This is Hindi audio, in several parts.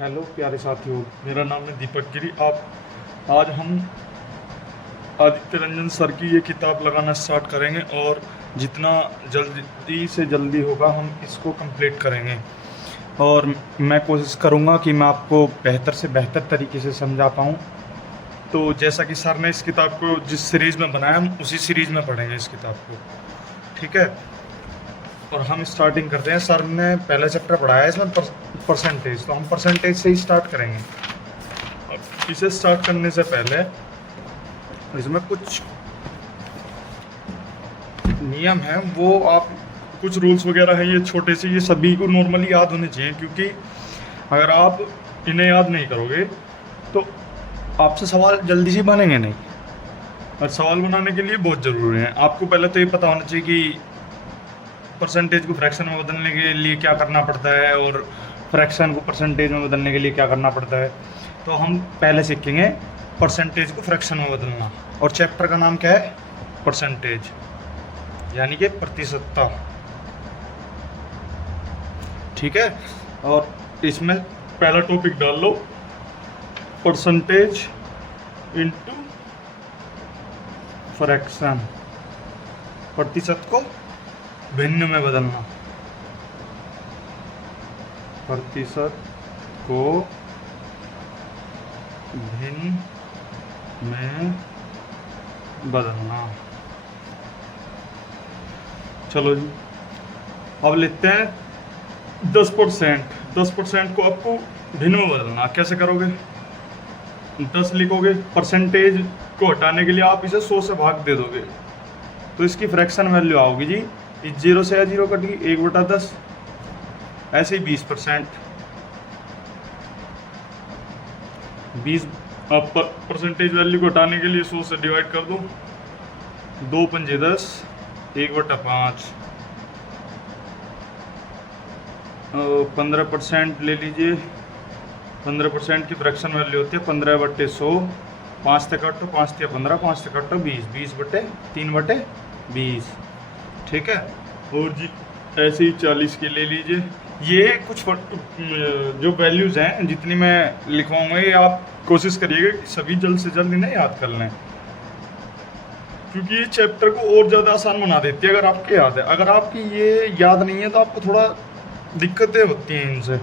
हेलो प्यारे साथियों, मेरा नाम है दीपक गिरी। आज हम आदित्य रंजन सर की ये किताब लगाना स्टार्ट करेंगे और जितना जल्दी से जल्दी होगा हम इसको कंप्लीट करेंगे। और मैं कोशिश करूँगा कि मैं आपको बेहतर से बेहतर तरीके से समझा पाऊँ। तो जैसा कि सर ने इस किताब को जिस सीरीज़ में बनाया, हम उसी सीरीज़ में पढ़ेंगे इस किताब को, ठीक है। और हम स्टार्टिंग करते हैं। सर ने पहला चैप्टर पढ़ाया है इसमें परसेंटेज, तो हम परसेंटेज से ही स्टार्ट करेंगे। अब इसे स्टार्ट करने से पहले इसमें कुछ नियम हैं, वो आप कुछ रूल्स वगैरह हैं, ये छोटे से, ये सभी को नॉर्मली याद होने चाहिए, क्योंकि अगर आप इन्हें याद नहीं करोगे तो आपसे सवाल जल्दी से बनेंगे नहीं। और सवाल बनाने के लिए बहुत ज़रूरी है, आपको पहले तो ये पता होना चाहिए कि परसेंटेज को फ्रैक्शन में बदलने के लिए क्या करना पड़ता है और फ्रैक्शन को परसेंटेज में बदलने के लिए क्या करना पड़ता है। तो हम पहले सीखेंगे परसेंटेज को फ्रैक्शन में बदलना। और चैप्टर का नाम क्या है? परसेंटेज, यानी कि प्रतिशतता, ठीक है। और इसमें पहला टॉपिक डाल लो, परसेंटेज इनटू फ्रैक्शन, प्रतिशत को भिन्न में बदलना, प्रतिशत को भिन्न में बदलना। चलो जी, अब लेते हैं 10%। 10% को आपको भिन्न में बदलना। कैसे करोगे? 10 लिखोगे, परसेंटेज को हटाने के लिए आप इसे 100 से भाग दे दोगे, तो इसकी फ्रैक्शन वैल्यू आओगी जी, इस 0 से 0 कट गई, 1/10। ऐसे ही 20%, 20 परसेंटेज वैल्यू को हटाने के लिए 100 से डिवाइड कर दो, 2 पंजे 10, 1/5। 15% ले लीजिए। 15% की फ्रैक्शन वैल्यू होती है 15/100। 5 से काटो, 5 से 15, 5 से काटो 20, 20/3/20, ठीक है। और जी ऐसे ही 40 के ले लीजिए। ये कुछ जो वैल्यूज़ हैं, जितनी मैं लिखवाऊंगा, ये आप कोशिश करिएगा कि सभी जल्द से जल्द इन्हें याद कर लें, क्योंकि ये चैप्टर को और ज़्यादा आसान बना देती है अगर आपके याद है। अगर आपकी ये याद नहीं है तो आपको थोड़ा दिक्कतें होती हैं इनसे,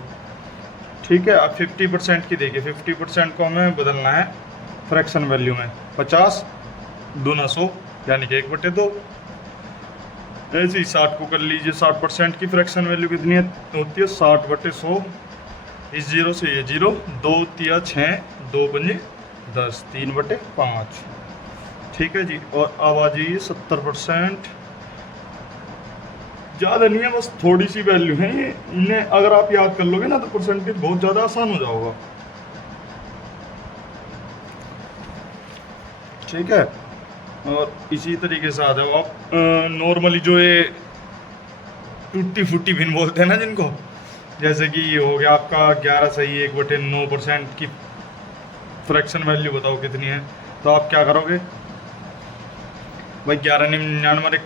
ठीक है। अब 50% की देखिए, 50% को हमें बदलना है फ्रैक्शन वैल्यू में। 50 दूना 100, यानी कि 1/2। ऐसे ही 60 को कर लीजिए। 60% की फ्रैक्शन वैल्यू कितनी होती है? 60/100। इस 0 से ये 0, 2 तिया 6, 2 पंजे 10, 3/5, ठीक है जी। और अब आ जाइए 70%। ज़्यादा नहीं है, बस थोड़ी सी वैल्यू है ये, इन्हें अगर आप याद कर लोगे ना तो परसेंटेज बहुत ज़्यादा आसान हो जाएगा, ठीक है। और इसी तरीके से आ जाओ आप नॉर्मली जो ये टूटी फूटी भिन्न बोलते हैं ना जिनको, जैसे कि ये हो गया आपका 11 सही 1/9% की फ्रैक्शन वैल्यू बताओ कितनी है। तो आप क्या करोगे भाई? 11×99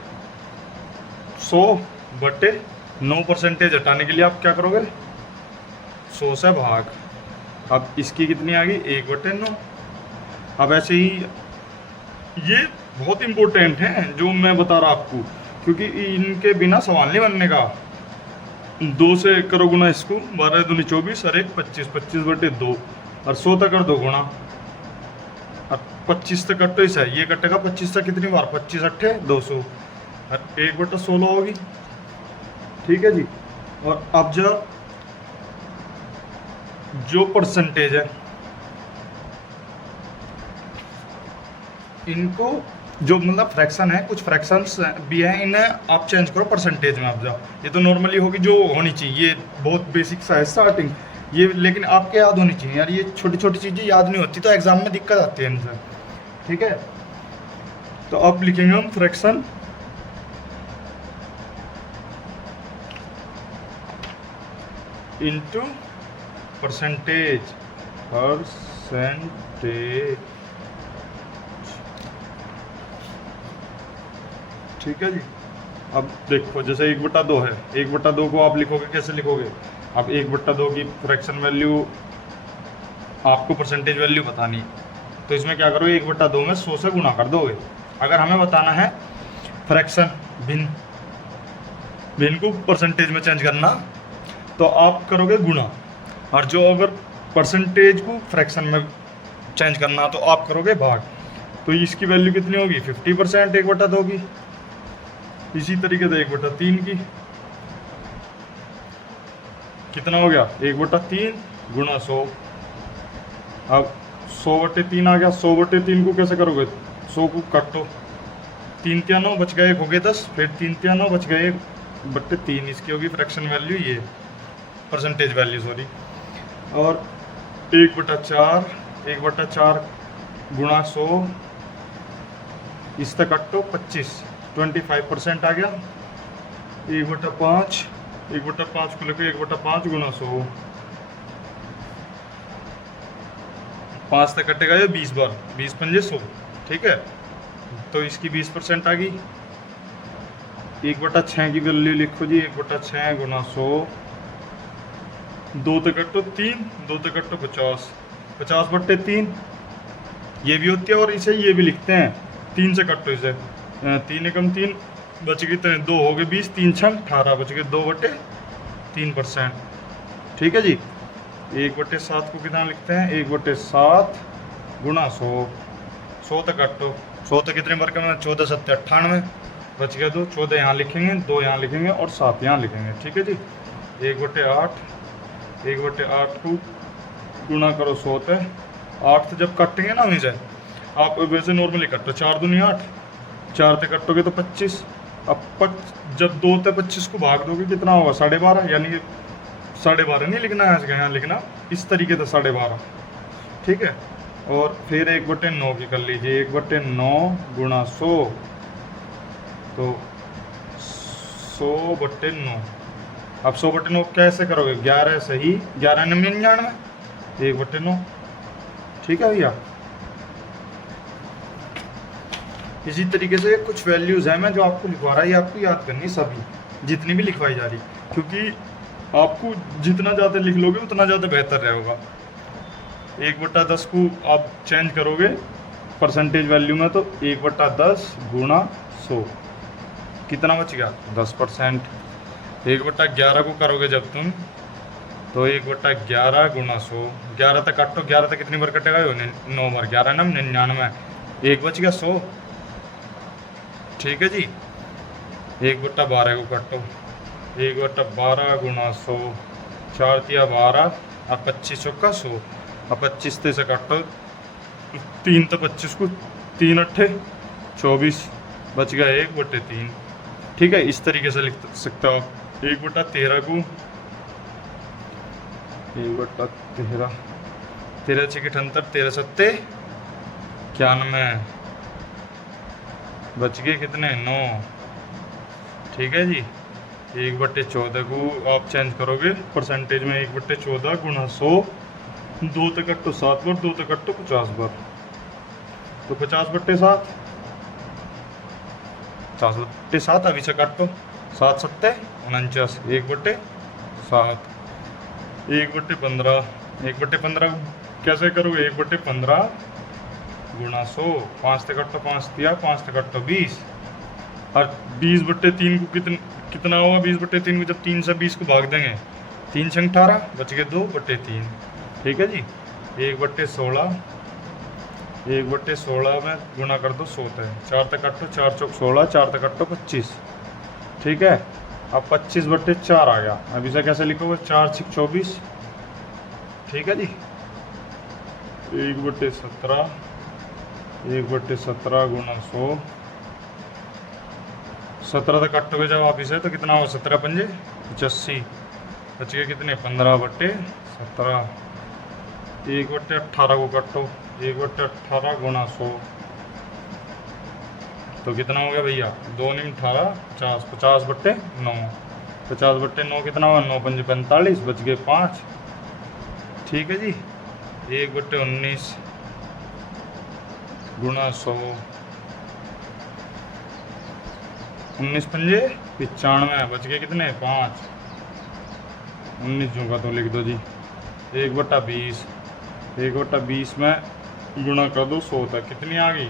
100/9 परसेंटेज हटाने के लिए आप क्या करोगे? 100 से भाग। अब इसकी कितनी आ गई? 1/9। अब ऐसे ही ये बहुत इम्पोर्टेंट हैं जो मैं बता रहा आपको, क्योंकि इनके बिना सवाल नहीं बनने का। 2 से करो गुना इसको, 12 दूनी 24 और 1 25, 25/2, और 100 तक कर दो गुणा, और 25 तक कटो इसे, ये कटेगा 25 तक कितनी बार? 25 अट्ठे 200, और 1/16 होगी, ठीक है जी। और अब जो परसेंटेज है, इनको जो मतलब फ्रैक्शन है, कुछ फ्रैक्शंस भी हैं, इन्हें आप चेंज करो परसेंटेज में। आप जाओ, ये तो नॉर्मली होगी जो होनी चाहिए, ये बहुत बेसिक सा है स्टार्टिंग ये, लेकिन आपके याद होनी चाहिए यार। ये छोटी छोटी चीज़ें याद नहीं होती तो एग्जाम में दिक्कत आती है इनसे, ठीक है। तो अब लिखेंगे हम फ्रैक्शन इनटू परसेंटेज, ठीक है जी। अब देखो, जैसे 1/2 है, 1/2 को आप लिखोगे, कैसे लिखोगे? अब 1/2 की फ्रैक्शन वैल्यू आपको परसेंटेज वैल्यू बतानी है। तो इसमें क्या करोगे, 1/2 में 100 से गुणा कर दोगे। अगर हमें बताना है फ्रैक्शन भिन्न, भिन्न को परसेंटेज में चेंज करना, तो आप करोगे गुणा, और जो अगर परसेंटेज को फ्रैक्शन में चेंज करना तो आप करोगे भाग। तो इसकी वैल्यू कितनी होगी, 50% 1/2 की। इसी तरीके से 1/3 की कितना हो गया, 1/3 गुणा 100। अब 100/3 आ गया। 100/3 को कैसे करोगे, 100 को काटो, 3 × 9 बच गए, 1 हो गए 10, फिर 3 × 9 बच गए 1/3। इसकी होगी फ्रैक्शन वैल्यू, ये परसेंटेज वैल्यू सॉरी। और 1/4 गुणा 100, इस तक काटो 25, 25% आ गया। 1/5 को लेकर 1/5 गुणा 100, 5 तक कटेगा ये 20 बार, 20 × 5 100, ठीक है। तो इसकी 20% आ गई। 1/6 की वैल्यू लिखो जी, 1/6 गुणा 100, 2 तक कटो 3, 2 तक कटो 50, 50/3 ये भी होती है। और इसे ये भी लिखते हैं, 3 से कटो इसे, 3 एकम 3 बच गए, इतने 2 हो गए 20, 3 × 6 18 बच गए, 2/3%, ठीक है जी। 1/7 को कितना लिखते हैं, 1/7 गुणा 100, 100 तक काटो, 100 तक कितने बार करना, 14 × 7 = 98 बच गया 2, 14 यहाँ लिखेंगे, 2 यहाँ लिखेंगे और 7 यहाँ लिखेंगे, ठीक है जी। 1/8 को गुणा करो 100 तक, 8 से जब काटेंगे ना वहीं से, आप वैसे नॉर्मली काटो, 4 दूनी 8, 4 तक काटोगे तो 25। अब जब 2 से 25 को भाग दोगे कितना होगा, 12.5, यानी कि 12.5 नहीं लिखना है यहाँ लिखना इस तरीके से 12.5, ठीक है। और फिर 1/9 की कर लीजिए, 1/9 गुणा 100, तो 100/9। अब 100/9 कैसे करोगे, 11 सही, 11 × 99, 1/9, ठीक है भैया। इसी तरीके से कुछ वैल्यूज़ हैं मैं जो आपको लिखवा रहा है, ये आपको याद करनी सभी, जितनी भी लिखवाई जा रही, क्योंकि आपको जितना ज़्यादा लिख लोगे उतना ज़्यादा बेहतर रहेगा। 1/10 को आप चेंज करोगे परसेंटेज वैल्यू में, तो 1/10 गुणा 100 कितना बच गया, 10%। 1/11 को करोगे जब तुम, तो 1/11 गुणा 100, 11 तक काटो, 11 तक कितनी बार कटेगा, 9 बार, 11 × 9 99, 1 बच गया 100, ठीक है जी। 1/12 को काटो, 1/12 गुणा 100, 4 × 12 और 25 × 100, और 25 से काटो, 3 तो 25 को 3 × 8 24 बच गया 1/3, ठीक है। इस तरीके से लिख सकते हो आप। 1/13 को 1/13, 13 × 6 = 78, 13 × 7 = 91, बच गए कितने, 9, ठीक है जी। 1/14 को आप चेंज करोगे परसेंटेज में, 1/14 गुणा 100, 2 तक कटो 7 बार, 2 तक कटो 50 बार, तो 50/7, 50/7 अभी से काटो, 7 × 7 = 49, 1/7, 1/15, 1/15 कैसे करोगे, 1/15 गुणा 100, 5 तक कटो 5 दिया, 5 तक कटो 20, और 20/3 को कितना होगा, 20/3 को जब 3 से 20 को भाग देंगे, 3 × 18 बच गए 2/3, ठीक है जी। 1/16, 1/16 में गुणा कर दो 100 तक, 4 तक काटो, 4 × 16, 4 तक काटो 25, ठीक है। अब 25/4 आ गया, अब इसे कैसे लिखोगे, 4 × 6 = 24, ठीक है जी। 1/17, 1/17 गुणा 100, 17 तक काटोगे जब आप इसे, तो कितना होगा, 17 × 5 = 85, बच गए कितने, 15/17। 1/18 को काटो, 1/18 गुणा 100, तो कितना हो गया भैया, 2 × 18 50, 50/9, 50/9 कितना हुआ, 9 × 5 = 45, बच गए 5, ठीक है जी। 1/19 गुणा 100, 19 × 5 = 95, बच गए कितने, 5, 19 जूँ का तो लिख दो जी। 1/20, 1/20 में गुणा कर दो 100 तक, कितनी आ गई?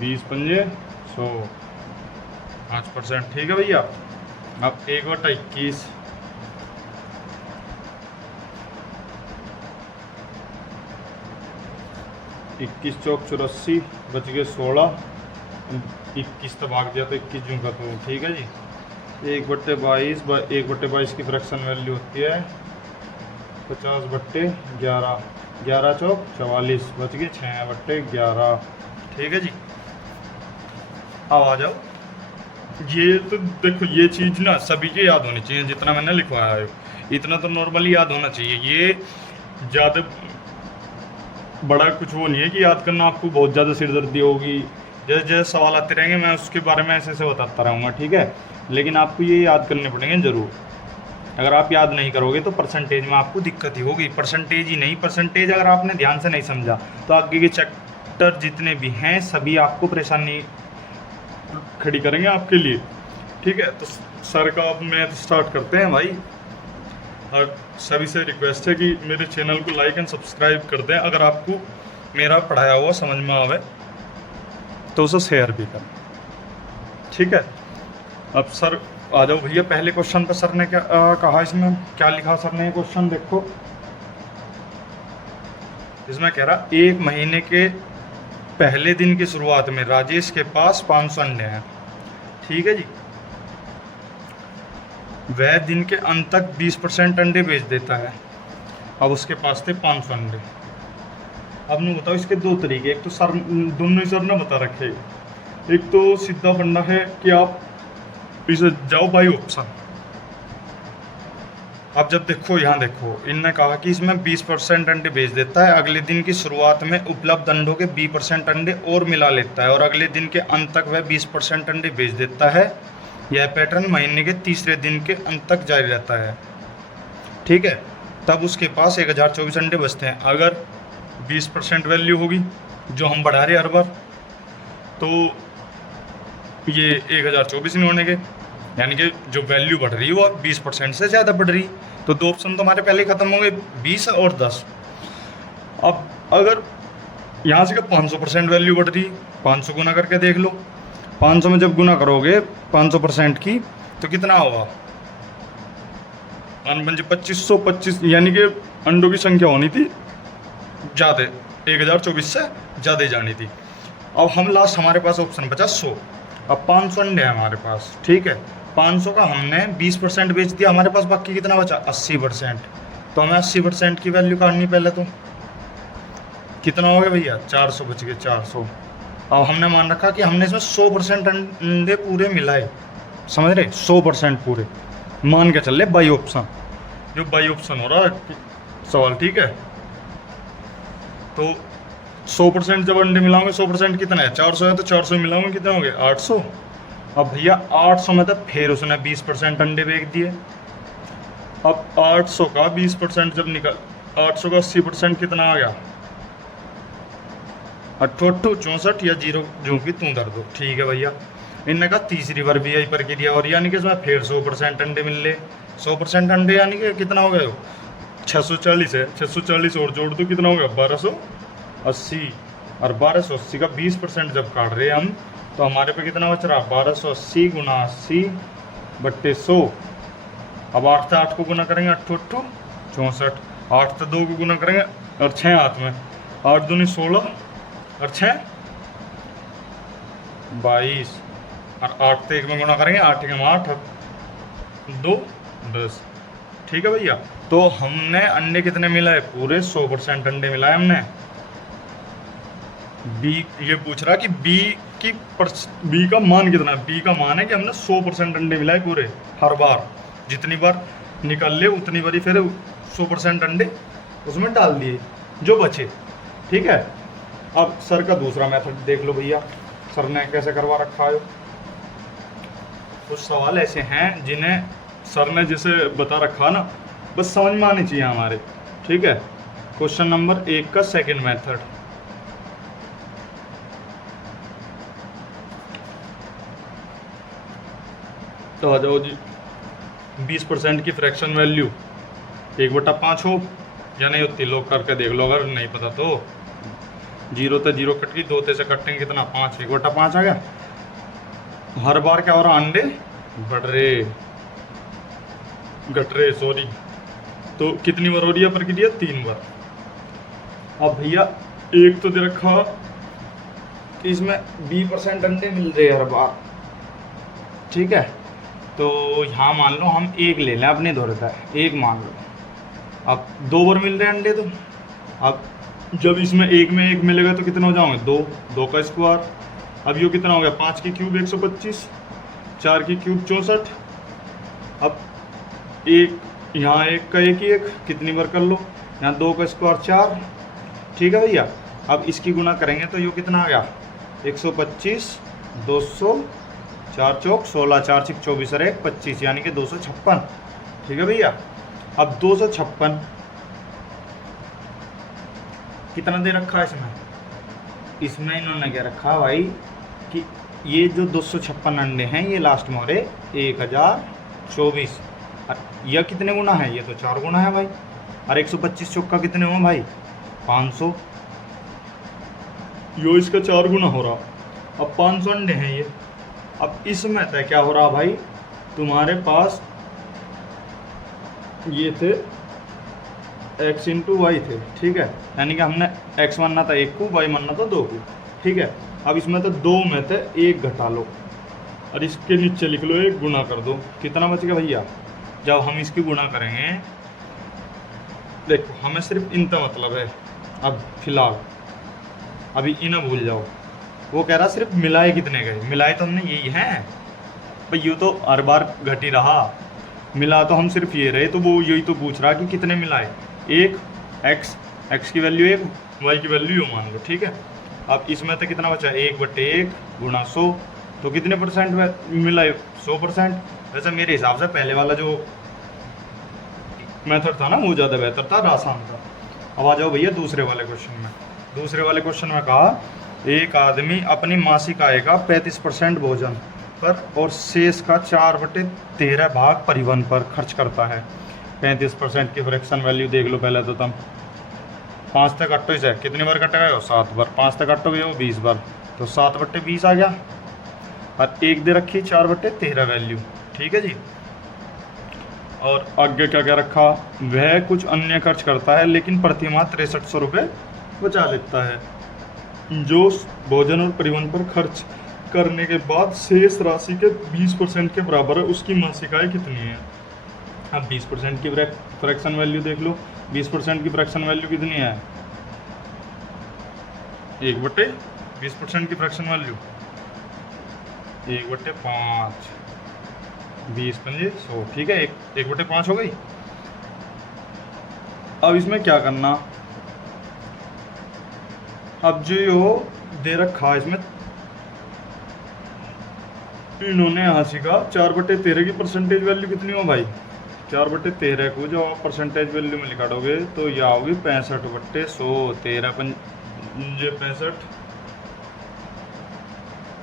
20 पंजे 100, 5%। ठीक है भैया। अब 1/21, 21 चौक 84, बच गए 16, 21 तो भाग दिया तो 21 जूँ का तो। ठीक है जी। 1/22, 1/22 की फ्रैक्शन वैल्यू होती है 50/11, 11 चौक 44, बच गए 6/11। ठीक है जी। अब आ जाओ, ये तो देखो ये चीज़ ना सभी के याद होनी चाहिए, जितना मैंने लिखवाया है इतना तो नॉर्मली याद होना चाहिए। ये ज़्यादा बड़ा कुछ वो नहीं है कि याद करना आपको बहुत ज़्यादा सिरदर्दी होगी। जैसे जैसे सवाल आते रहेंगे मैं उसके बारे में ऐसे ऐसे बताता रहूँगा। ठीक है, लेकिन आपको ये याद करने पड़ेंगे ज़रूर। अगर आप याद नहीं करोगे तो परसेंटेज में आपको दिक्कत ही होगी। परसेंटेज ही नहीं, परसेंटेज अगर आपने ध्यान से नहीं समझा तो आगे के चैप्टर जितने भी हैं सभी आपको परेशानी खड़ी करेंगे आपके लिए। ठीक है, तो सर का अब मैथ स्टार्ट करते हैं भाई। और सभी से रिक्वेस्ट है कि मेरे चैनल को लाइक एंड सब्सक्राइब कर दें। अगर आपको मेरा पढ़ाया हुआ समझ में आवे तो उसे शेयर भी करें। ठीक है, अब सर आ जाओ भैया पहले क्वेश्चन पर। सर ने क्या कहा, इसमें क्या लिखा सर ने? क्वेश्चन देखो, इसमें कह रहा 1 महीने के पहले दिन की शुरुआत में राजेश के पास 500 अंडे हैं। ठीक है जी। वह दिन के अंत तक 20% अंडे बेच देता है। अब उसके पास थे 500 अंडे। अब मैं बताओ इसके दो तरीके। एक तो सर दोनों ही सर ने बता रखे। एक तो सीधा फंडा है कि आप इसे जाओ बाई ऑप्शन। अब जब देखो यहाँ देखो, इनने कहा कि इसमें 20% अंडे बेच देता है, अगले दिन की शुरुआत में उपलब्ध अंडों के 20% अंडे और मिला लेता है और अगले दिन के अंत तक वह 20% अंडे बेच देता है। यह पैटर्न महीने के तीसरे दिन के अंत तक जारी रहता है। ठीक है, तब उसके पास 1024 अंडे बचते हैं। अगर 20% वैल्यू होगी जो हम बढ़ा रहे हर बार, तो ये 1024 नहीं होने के, यानी कि जो वैल्यू बढ़ रही है वो 20% से ज़्यादा बढ़ रही। तो दो ऑप्शन तो हमारे पहले ही खत्म हो गए, 20 और 10। अब अगर यहाँ से 500% वैल्यू बढ़ रही, 500 गुना करके देख लो। 500 में जब गुना करोगे 500% की तो कितना होगा? 2525, यानी कि अंडों की संख्या होनी थी ज़्यादा, 1024 से ज़्यादा जानी थी। अब हम लास्ट हमारे पास ऑप्शन बचा 100। अब 500 अंडे हैं हमारे पास। ठीक है, 500 का हमने 20% बेच दिया, हमारे पास बाकी कितना बचा? 80%। तो हमें 80% की वैल्यू काटनी पहले। तो कितना हो गया भैया? 400 बच गए, 400। अब हमने मान रखा कि हमने इसमें 100% अंडे पूरे मिलाए, समझ रहे? 100% पूरे मान के चल रहे बाई ऑप्शन, जो बाई ऑप्शन हो रहा है सवाल। ठीक है, तो 100% जब अंडे मिलाओगे 100% कितना है? 400 है, तो 400 मिलाओगे कितना हो गया? 800। अब भैया 800 में तो फिर उसने 20% अंडे बेच दिए। अब 800 का 20% जब निकल, 800 का 80% कितना आ गया? 88, 64 या 0 जो कि तू दर दो। ठीक है भैया, इनने कहा तीसरी बार भी यही प्रक्रिया और यानी कि इसमें फिर 100% अंडे मिल ले। 100% अंडे यानी कि कितना हो गया? 640 है, 640 और जोड़ दो, कितना हो गया? 1280। और 1280 का 20% जब काट रहे हैं हम, तो हमारे पे कितना बच रहा? 1280 गुना 80/100। अब 8 से 8 को गुना करेंगे, 8 8 64। 8 से 2 को गुना करेंगे और 6 हाथ में, 8 दूनी 16 और 6 22। और 8 से 1 में गुना करेंगे, 8 के 8 2 10। ठीक है भैया, तो हमने अंडे कितने मिलाए? पूरे 100% अंडे मिलाए हमने। बी ये पूछ रहा कि बी का मान कितना है? बी का मान है कि हमने 100% अंडे मिलाए पूरे, हर बार जितनी बार निकल ले उतनी बारी फिर 100% अंडे उसमें डाल दिए जो बचे। ठीक है, अब सर का दूसरा मेथड देख लो भैया, सर ने कैसे करवा रखा है। कुछ सवाल ऐसे हैं जिन्हें सर ने जैसे बता रखा ना, बस समझ में आनी चाहिए हमारे। ठीक है, क्वेश्चन नंबर 1 का सेकंड मेथड। तो आ जाओ जी, 20% की फ्रैक्शन वैल्यू 1/5 हो या नहीं होती, लोग करके देख लो अगर नहीं पता तो। 0 तो 0 कट गई, 2 ते से कटेंगे कितना 5, 1/5 आ गया। हर बार क्या हो रहा, अंडे बढ़ रहे घट रहे, सॉरी। तो कितनी बार हो रही है प्रक्रिया, 3 बार। अब भैया एक तो दे रखा कि इसमें 20% अंडे मिल रहे हर बार, ठीक है। तो यहाँ मान लो हम एक ले लें, अपने धोरता है एक मान लो। अब 2 बार मिल रहे हैं अंडे, तो अब जब इसमें एक में एक मिलेगा तो कितने हो जाओगे, 2, 2 का स्क्वायर। अब ये कितना हो गया, 5 की क्यूब 125, 4 की क्यूब 64। अब एक यहाँ एक का एक ही एक, कितनी बार कर लो, यहाँ 2 का स्क्वायर 4, ठीक है भैया। अब इसकी गुना करेंगे तो ये कितना आ गया, 125, 200, 4 चौक 16, 4 छिक 24 और 1 25, यानी कि 256, ठीक है भैया। अब 256 कितना दे रखा है इसमें इन्होंने क्या रखा भाई कि ये जो 256 अंडे हैं ये लास्ट में हो रहे 1024। यह कितने गुना है, ये तो 4 गुना है भाई। और 125 चौका कितने हुए भाई, 500, यो इसका 4 गुना हो रहा। अब 500 अंडे हैं ये। अब इसमें तय क्या हो रहा भाई, तुम्हारे पास ये थे x इंटू वाई थे, ठीक है। यानी कि हमने x मानना था 1 को, y मानना था 2 को, ठीक है। अब इसमें तो 2 में थे 1 घटा लो और इसके नीचे लिख लो 1 गुना कर दो, कितना बचेगा भैया। जब हम इसकी गुना करेंगे, देखो हमें सिर्फ इनका मतलब है अब फिलहाल, अभी इन्हें भूल जाओ। वो कह रहा सिर्फ मिलाए कितने गए, मिलाए तो हमने यही हैं भाई, ये तो हर बार घट ही रहा, मिला तो हम सिर्फ ये रहे। तो वो यही तो पूछ रहा कि कितने मिलाए, 1 x की वैल्यू 1, y की वैल्यू यूँ मान लो, ठीक है। अब इसमें तो कितना बचा, 1/1 गुणा 100, तो कितने परसेंट में मिलाए, 100%। वैसे मेरे हिसाब से पहले वाला जो मेथड था ना वो ज़्यादा बेहतर था, आसान था। अब आ जाओ भैया दूसरे वाले क्वेश्चन में। दूसरे वाले क्वेश्चन में कहा एक आदमी अपनी मासिक आय का 35% भोजन पर और शेष का 4/13 भाग परिवहन पर खर्च करता है। 35% की फ्रैक्शन वैल्यू देख लो पहले तो तुम। 5 तक कटो इसे, कितनी बार कटेगा वो, 7 बार। 5 तक कटोगे वो 20 बार, तो 7/20 आ गया। और एक दे रखी 4/13 वैल्यू, ठीक है जी। और आगे क्या क्या रखा, वह कुछ अन्य खर्च करता है लेकिन प्रति माह 6300 रुपये बचा लेता है, जो भोजन और परिवहन पर खर्च करने के बाद शेष राशि के 20% के बराबर है। उसकी मासिक आय कितनी है। अब 20% की फ्रैक्शन वैल्यू देख लो, 20% की फ्रैक्शन वैल्यू कितनी है, 1/20% की फ्रैक्शन वैल्यू 1/5, 20 पंजे 100, ठीक है, 1/5 हो गई। अब इसमें क्या करना, अब जो यो दे रखा इसमें इन्होंने यहाँ सीखा 4/13 की परसेंटेज वैल्यू कितनी हो भाई। 4/13 को जो आप परसेंटेज वैल्यू में निकालोगे तो यह होगी 65/100, 13 पंजे 65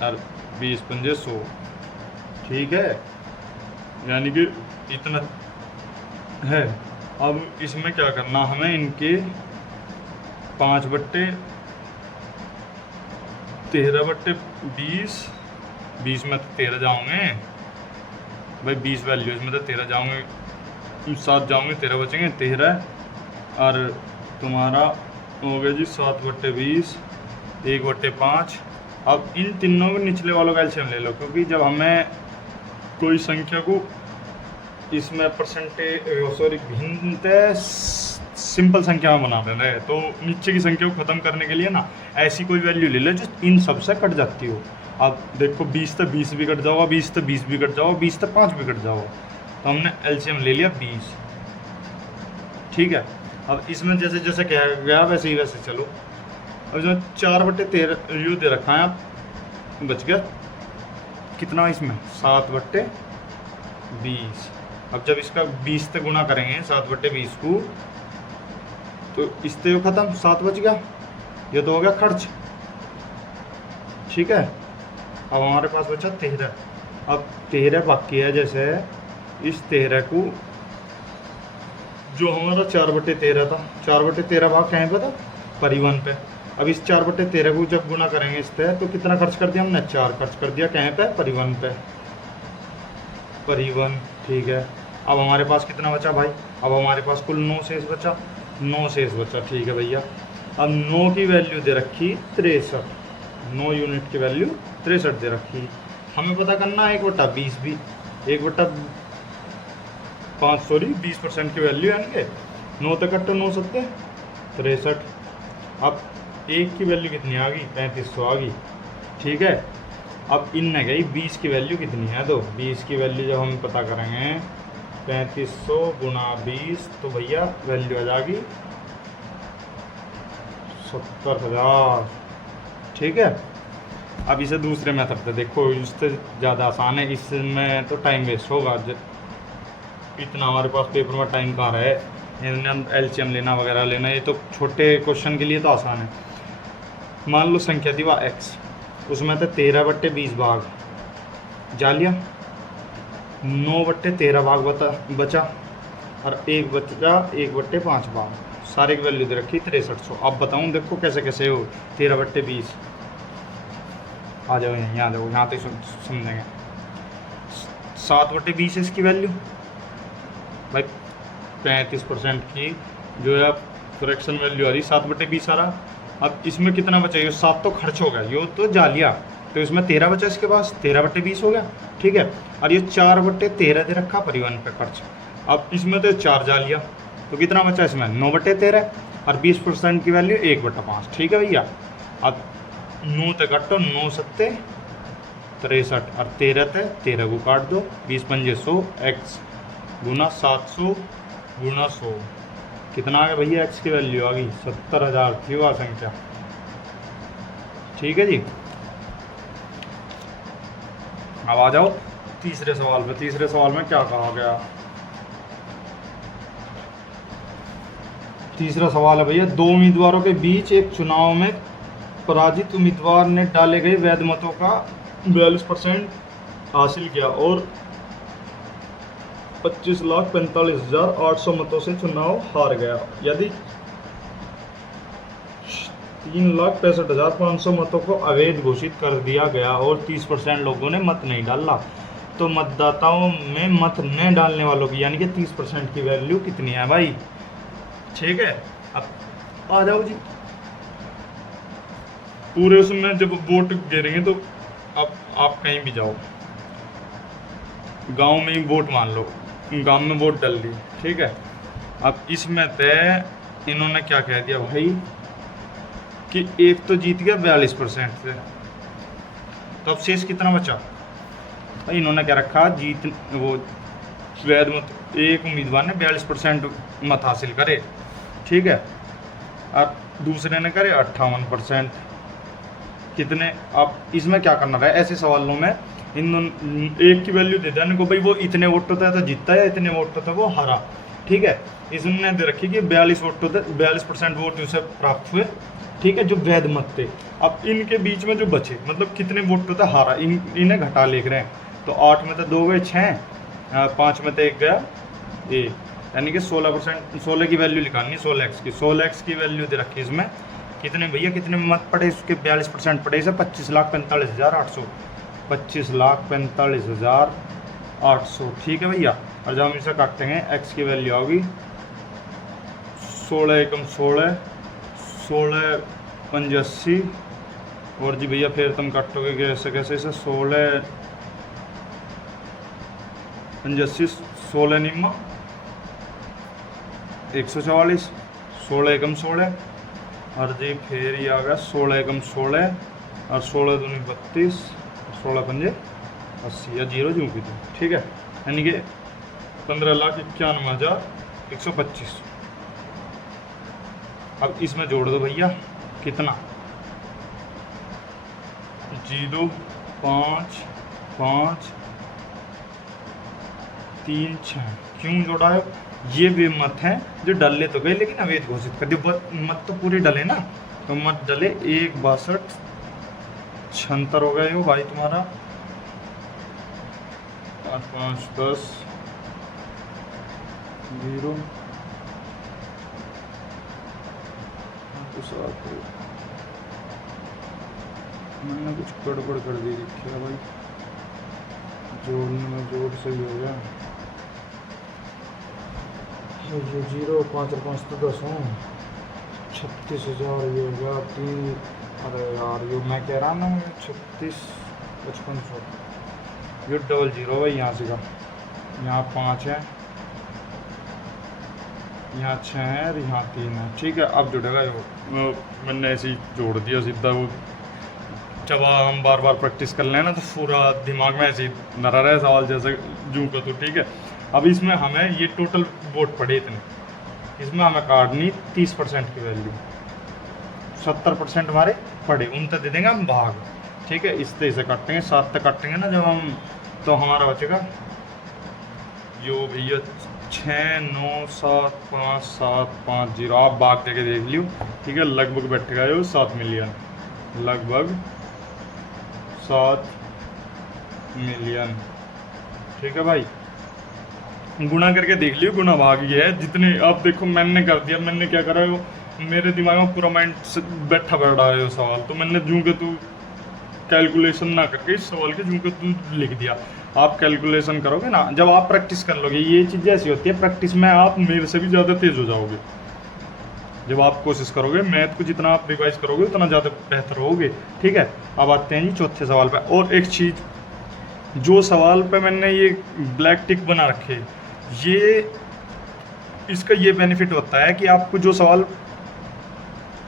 और 20 पंजे 100, ठीक है, यानी कि इतना है। अब इसमें क्या करना हमें, इनके 5/13/20, 20 में तो 13 जाओगे भाई, 20 वैल्यू इसमें तो 13 जाओगे, 7 जाओगे 13 बचेंगे, 13 और तुम्हारा हो गया जी 7/20, 1/5। अब इन तीनों के निचले वालों का एलसीएम ले लो, क्योंकि जब हमें कोई संख्या को इसमें भिन्न सिंपल संख्या में बना देना है, तो नीचे की संख्या को ख़त्म करने के लिए ना ऐसी कोई वैल्यू ले लो जो इन सब से कट जाती हो। अब देखो 20 से 20 भी कट जाओगा, 20 से 20 भी कट जाओगा, 20 से 5 भी कट जाओगा, तो हमने एलसीएम ले लिया 20, ठीक है। अब इसमें जैसे जैसे कहा गया वैसे ही वैसे चलो। अब इसमें 4/13 यू दे रखा है, आप बच गया कितना इसमें 7/20। अब जब इसका 20 से गुना करेंगे 7/20 को, तो इससे ख़त्म, 7 बच गया, ये तो हो गया खर्च, ठीक है। अब हमारे पास बचा 13। अब 13 बाकी है, जैसे इस 13 को जो हमारा 4/13 था, 4/13 भाग कहीं पे था, परिवहन पे। अब इस 4/13 को जब गुना करेंगे इस पे तो कितना खर्च कर दिया हमने, 4 खर्च कर दिया कहीं पे, परिवहन पे, परिवहन। ठीक है, अब हमारे पास कितना बचा भाई, अब हमारे पास कुल 9 शेष बचा, 9 शेष बचा। ठीक है भैया, अब 9 की वैल्यू दे रखी 63, 9 यूनिट की वैल्यू 63 दे रखी। हमें पता करना है 1/20 भी, 1/5 सॉरी 20% की वैल्यू यानी कि 9 तक 9 सत्ते 63। अब 1 की वैल्यू कितनी आ गई, 3500 आ गई। ठीक है, अब इनने गई 20 की वैल्यू कितनी है, तो 20 की वैल्यू जब हम पता करेंगे 3500 गुना 20 तो भैया वैल्यू आ जाएगी 70,000। ठीक है, अब इसे दूसरे मेथड से देखो, इससे ज़्यादा आसान है, इसमें तो टाइम वेस्ट होगा, इतना हमारे पास पेपर में टाइम कहाँ रहे, एलसीएम लेना वगैरह लेना, ये तो छोटे क्वेश्चन के लिए तो आसान है। मान लो संख्या थी वह x, उसमें तो 13/20 भाग जा लिया, 9/13 भाग बचा और 1 बचा 1/5 भाग, सारे की वैल्यू दे रखी 6300। अब बताऊँ देखो कैसे कैसे हो, 13/20 आ जाओ यहाँ आ जाओ, यहाँ तक समझेंगे। 7/20 इसकी वैल्यू भाई 35% की जो है फ्रैक्शन वैल्यू आ रही, 7/20 आ रहा। अब इसमें कितना बचा, ये 7 तो खर्च हो गया, ये तो जा लिया, तो इसमें 13 बचा इसके पास, 13/20 हो गया। ठीक है, और ये 4/13 दे रखा परिवहन पे खर्च। अब इसमें तो 4 जा लिया, तो कितना बचा इसमें 9/13 और 20% की वैल्यू 1/5। ठीक है भैया, अब 9 तक 9 सत्ते 63 और 13 को काट दो, 20×5 100 x गुना 700 गुना 100 कितना आ गया भैया, x की वैल्यू आ गई 70,000 थी वह संख्या। ठीक है जी, अब आ जाओ तीसरे सवाल पे। तीसरे सवाल में क्या कहा गया, तीसरा सवाल है भैया, 2 उम्मीदवारों के बीच एक चुनाव में पराजित उम्मीदवार ने डाले गए वैध मतों का 42% हासिल किया और 25,45,800 मतों से चुनाव हार गया। यदि 3,65,500 मतों को अवैध घोषित कर दिया गया और 30% लोगों ने मत नहीं डाला, तो मतदाताओं में मत न डालने वालों की यानी कि 30% की वैल्यू कितनी है भाई। ठीक है, अब आ जाओ जी, पूरे उसमें जब वोट गिरेंगे तो अब आप कहीं भी जाओ, गांव में ही वोट मान लो, गांव में वोट डाल दी। ठीक है, अब इसमें तय इन्होंने क्या कह दिया भाई कि एक तो जीत गया 42% से, तो अब शेष कितना बचा भाई, इन्होंने क्या रखा, जीत वो वैध मत एक उम्मीदवार ने 42% मत हासिल करे। ठीक है, और दूसरे ने करे 58%। कितने, अब इसमें क्या करना है, ऐसे सवालों में इन एक की वैल्यू दे देने को भाई, वो इतने वोट होता है तो जीतता है, इतने वोट होता है वो हारा। ठीक है, इसमें दे रखी कि 42 वोट होते, 42% वोट उसे प्राप्त हुए। ठीक है, जो वैध मत थे। अब इनके बीच में जो बचे मतलब कितने वोट होता है हारा, इन्हें घटा लिख रहे हैं, तो 8 में तो 2 गए 6, 5 में तो 1 गया 1, यानी कि 16%, 16 की वैल्यू निकालनी, 16x की, 16x की वैल्यू दे रखी इसमें। कितने भैया, कितने मत पड़े इसके, 42% पड़े इसे 25,45,800, 25,45,800। ठीक है भैया, और जब हम इसे काटते हैं x की वैल्यू होगी 16 एकम 16, 16 पंज 80, और जी भैया फिर तुम काटोगे कैसे कैसे इसे, 16 पंज 80, 16 निम्मा 144, 16 एकम 16, और जी फिर ये आ गया 16 एकम 16 और 16 दूनी 32, 16 पंजे 80 या 0 जो भी। ठीक है, यानी कि 15,91,125। अब इसमें जोड़ दो भैया कितना, 0 5 5 3 6। क्यों जोड़ा है, ये वे मत हैं जो डले तो गए लेकिन अवैध घोषित कर दिए, मत तो पूरे डले ना, तो मत डले 1 62 76 हो गए हो भाई तुम्हारा, 8 5 10 0 7 मैंने कुछ गड़बड़ कर दी देखिए भाई, जोड़ने में जोड़ सही हो गया। ये 0 5 और 5 तो 10 हूँ, 36,000 ये हो गया 3। अरे यार ये मैं कह रहा ना 36 5500, ये डबल जीरो भाई यहाँ से का, यहाँ 5 है, यहाँ 6 है और यहाँ 3 है। ठीक है, अब जुड़ेगा ये, मैंने ऐसे ही जोड़ दिया सीधा। वो जब हम बार बार प्रैक्टिस कर लें ना तो पूरा दिमाग में ऐसे ही नरा रहे सवाल जैसे जूँ का। तो ठीक है, अब इसमें हमें ये टोटल वोट पड़े इतने, इसमें हमें काटनी 30% की वैल्यू, 70% हमारे पड़े, उन तक दे देंगे हम भाग। ठीक है, इस तरह से काटेंगे, 7 तक काटेंगे ना जब हम, तो हमारा बचेगा यो भैया 6 9 7 5 7 5 0। आप भाग दे के देख लियो। ठीक है, लगभग बैठेगा यो 7 मिलियन, लगभग 7 मिलियन। ठीक है भाई, गुणा करके देख लियो, गुणा भाग ये है जितने। आप देखो मैंने कर दिया, मैंने क्या करा, वो मेरे दिमाग में पूरा माइंड से बैठा बैठा है वो सवाल, तो मैंने जूँ के तू कैलकुलेशन ना करके इस सवाल के जूँ के तू लिख दिया। आप कैलकुलेशन करोगे ना, जब आप प्रैक्टिस कर लोगे, ये चीज़ ऐसी होती है प्रैक्टिस में आप मेरे से भी ज़्यादा तेज़ हो जाओगे। जब आप कोशिश करोगे, मैथ को जितना आप रिवाइज करोगे उतना ज़्यादा बेहतर होगे। ठीक है, अब आते हैं जी चौथे सवाल पे। और एक चीज़, जो सवाल पे मैंने ये ब्लैक टिक बना रखे, ये इसका ये बेनिफिट होता है कि आपको जो सवाल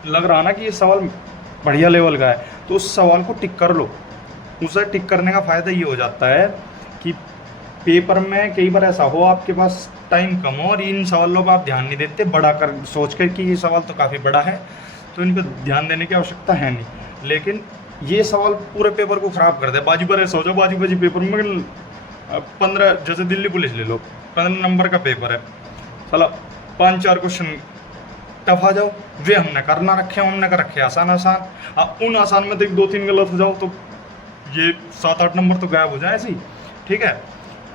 लग रहा ना कि ये सवाल बढ़िया लेवल का है, तो उस सवाल को टिक कर लो। उसे टिक करने का फ़ायदा ये हो जाता है कि पेपर में कई बार ऐसा हो आपके पास टाइम कम हो और इन सवालों पर आप ध्यान नहीं देते, बड़ा कर सोच कर कि ये सवाल तो काफ़ी बड़ा है तो इन पर ध्यान देने की आवश्यकता है नहीं। लेकिन ये सवाल पूरे पेपर को ख़राब कर दे। बाजू पर ऐसा हो जाए, बाजू बाजी पेपर में 15, जैसे दिल्ली पुलिस ले लो, 15 नंबर का पेपर है, चला 5-4 क्वेश्चन टफ आ जाओ, वे हमने करना रखे, हमने कर रखे आसान आसान। अब उन आसान में तो 2-3 गलत हो जाओ तो ये 7-8 नंबर तो गायब हो जाए ऐसे ही। ठीक है,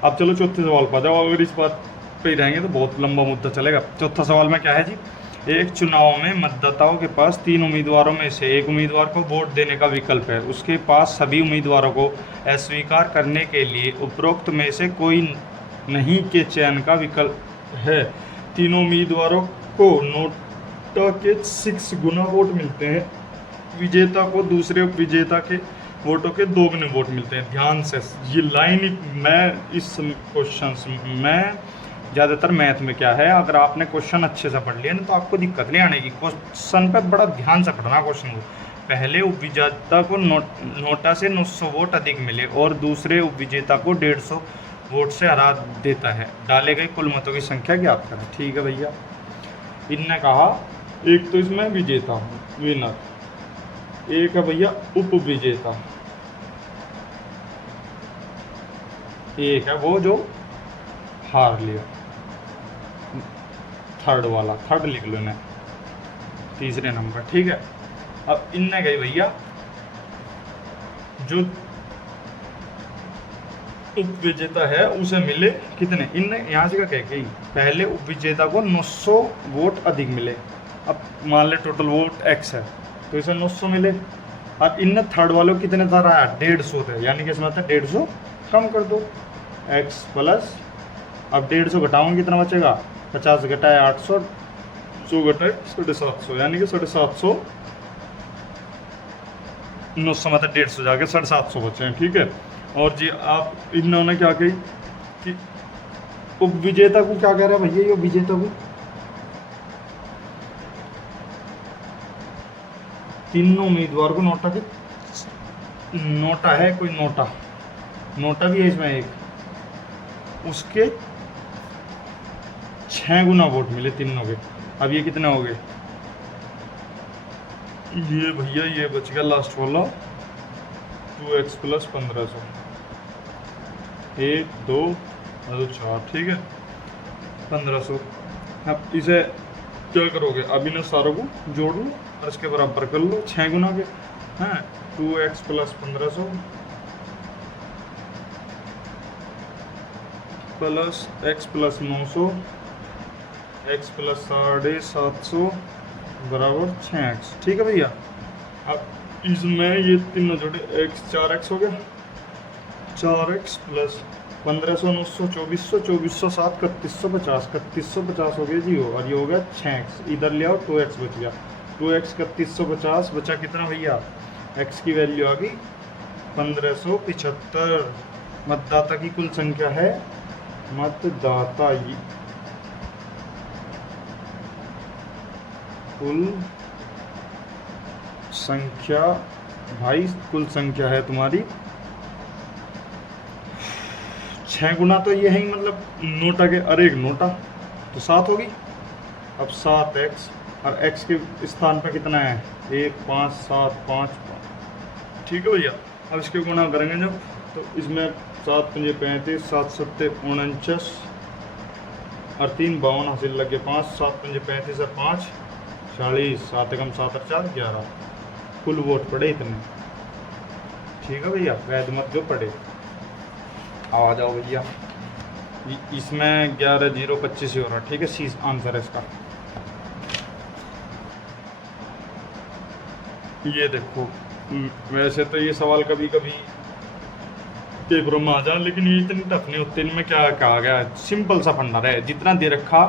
अब चलो चौथे सवाल पर जाओ। अगर इस बात पे ही रहेंगे तो बहुत लंबा मुद्दा चलेगा। चौथा सवाल में क्या है जी, एक चुनाव में मतदाताओं के पास 3 उम्मीदवारों में से एक उम्मीदवार को वोट देने का विकल्प है। उसके पास सभी उम्मीदवारों को अस्वीकार करने के लिए उपरोक्त में से कोई नहीं के चयन का विकल्प है। तीनों उम्मीदवारों को नोटा के 6 गुना वोट मिलते हैं। विजेता को दूसरे विजेता के वोटों के 2 गुने वोट मिलते हैं। ध्यान से ये लाइन, मैं इस क्वेश्चन में ज़्यादातर मैथ में क्या है, अगर आपने क्वेश्चन अच्छे से पढ़ लिया ना तो आपको दिक्कत नहीं आने की। क्वेश्चन पर बड़ा ध्यान से पढ़ना क्वेश्चन को। पहले उपविजेता को नोटा से 900 वोट अधिक मिले और दूसरे उपविजेता को 150 वोट से हरा देता है। डाले गए कुल मतों की संख्या ज्ञात करें। ठीक है भैया, इनने कहा एक तो इसमें विजेता विनर, एक है भैया उपविजेता, एक है वो जो हार लिया, थर्ड वाला, थर्ड लिख लो इन्हें, तीसरे नंबर। ठीक है, अब इनने गई भैया जो उपविजेता है उसे मिले कितने, इनने यहाँ से क्या कह गई, पहले उपविजेता को 900 वोट अधिक मिले। अब मान ले टोटल वोट x है तो इसे 900 मिले। अब इनने थर्ड वालों को कितने था रहा, 150 थे, यानी कि इसमें आता है 150 कम कर दो, x प्लस, अब 150 घटाऊंगे कितना बचेगा, 50 घटाए 800, 100 घटाए 750, यानी कि 750, 900 मतलब 150 जाके 750 बचे हैं। ठीक है, और जी आप इन्होंने क्या कही कि उपविजेता को क्या कह रहा है भैया, ये विजेता को तीनों उम्मीदवार को नोटा के, नोटा है कोई नोटा भी है इसमें एक, उसके 6 गुना वोट मिले तीनों के। अब ये कितने हो गए, ये भैया ये बच गया लास्ट वाला 2x प्लस 1500, 1 2 4, ठीक है 1500। अब इसे क्या करोगे, अब इन्हें सारों को जोड़ लो और इसके बराबर कर लो 6 गुना के, हैं 2x plus 1500 plus x plus 900 x plus 750 बराबर 6x। ठीक है भैया। अब इसमें ये तीनों जोड़े x 4x हो गया, 4x प्लस 1500 900 2400 2400 7 3150 3150 हो गया जी हो, और ये हो गया 6x। इधर ले आओ 2x बच गया, 2x 3150 बचा कितना भैया, x की वैल्यू आ गई 1575। मतदाता की कुल संख्या है, मतदाता कुल संख्या भाई, कुल संख्या है तुम्हारी 6 गुना तो ये है ही, मतलब नोटा के अरे एक नोटा तो 7 होगी। अब 7x और x के स्थान पे कितना है 1 5 7 5 5। ठीक है भैया। अब इसके गुणा करेंगे जब, तो इसमें 7 पंजे 35 7 सत्ते 49 और 3 52 हासिल लग गए 5 7 पंजे 35 और 5 40 7 एकम 7 और 4 11। कुल वोट पड़े इतने। ठीक है भैया, वैध मत जो पड़े। आ जाओ भैया, इसमें 11 0 25 ही हो रहा। ठीक है, सी आंसर है इसका। ये देखो, वैसे तो ये सवाल कभी कभी पेपरों में आ जाए, लेकिन ये इतनी टफ नहीं होते। इनमें क्या कहा गया, सिंपल सा फंडा है। जितना दे रखा,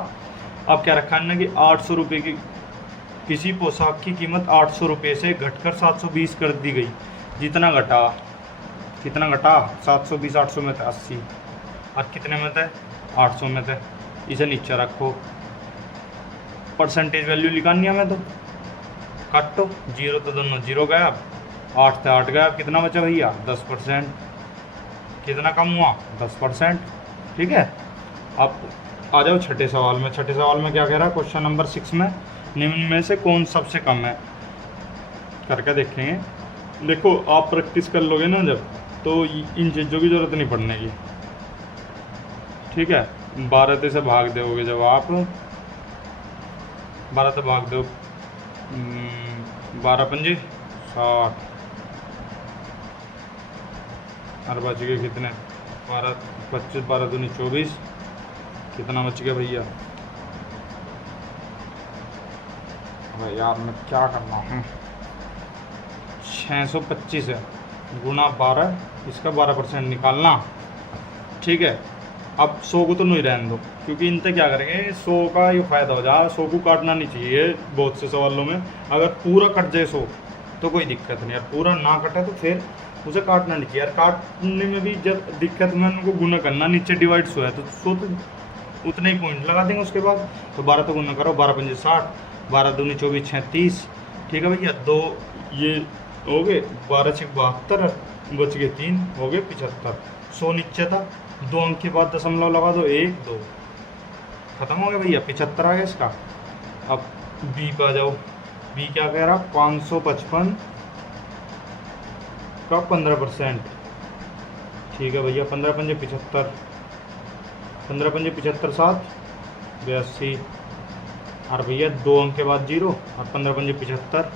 अब क्या रखा है कि 800 रुपये की किसी पोशाक की कीमत 800 रुपये से घटकर 720 कर दी गई। जितना घटा, कितना घटा 720, 800 में था 80, और कितने में थे 800 में थे। इसे नीचे रखो, परसेंटेज वैल्यू निकालनी है हमें, तो काटो, जीरो तो दोनों जीरो गया, 8 से 8 गया, कितना बचा भैया 10%। कितना कम हुआ 10%। ठीक है। अब आ जाओ छठे सवाल में। छठे सवाल में क्या कह रहा है, क्वेश्चन नंबर 6 में निम्न में से कौन सबसे कम है, करके देखेंगे। देखो, आप प्रैक्टिस कर लोगे ना जब, तो इन चीज़ों की ज़रूरत नहीं पड़ने की। ठीक है। 12 से भाग दोगे जब आप, 12 से भाग दो, 12 पंजे 60 और बच गए कितने 12 25 12 दूनी 24। कितना बच गया भैया, अरे यार मैं क्या करना हूँ, 625 है गुना 12, इसका 12% निकालना। ठीक है। अब 100 को तो नहीं रहने दो, क्योंकि इनसे क्या करेंगे, 100 का ये फ़ायदा हो जाए, 100 को काटना नहीं चाहिए बहुत से सवालों में। अगर पूरा कट जाए 100 तो कोई दिक्कत नहीं, यार पूरा ना कटे तो फिर उसे काटना नहीं चाहिए। यार काटने में भी जब दिक्कत में उनको गुना करना, नीचे डिवाइड 100 है तो 100 तो उतने ही पॉइंट लगा देंगे उसके बाद। तो 12 तो गुना करो, 12 पंजे 60, 12 दूनी 24 36। ठीक है भैया, 2 ये हो गए, 12 6 72, बच गए 3, हो गए 75। 100 नीचे था, 2 अंक के बाद दशमलव लगा दो, 1 2, खत्म हो गया भैया, 75 आ गया इसका। अब बी पे आ जाओ। बी क्या कह रहा, 555 का 15%। ठीक है भैया, 15 पंजे 75, 15 पंजे 75 7 82, और भैया 2 अंक के बाद 0, और 15 पंजे 75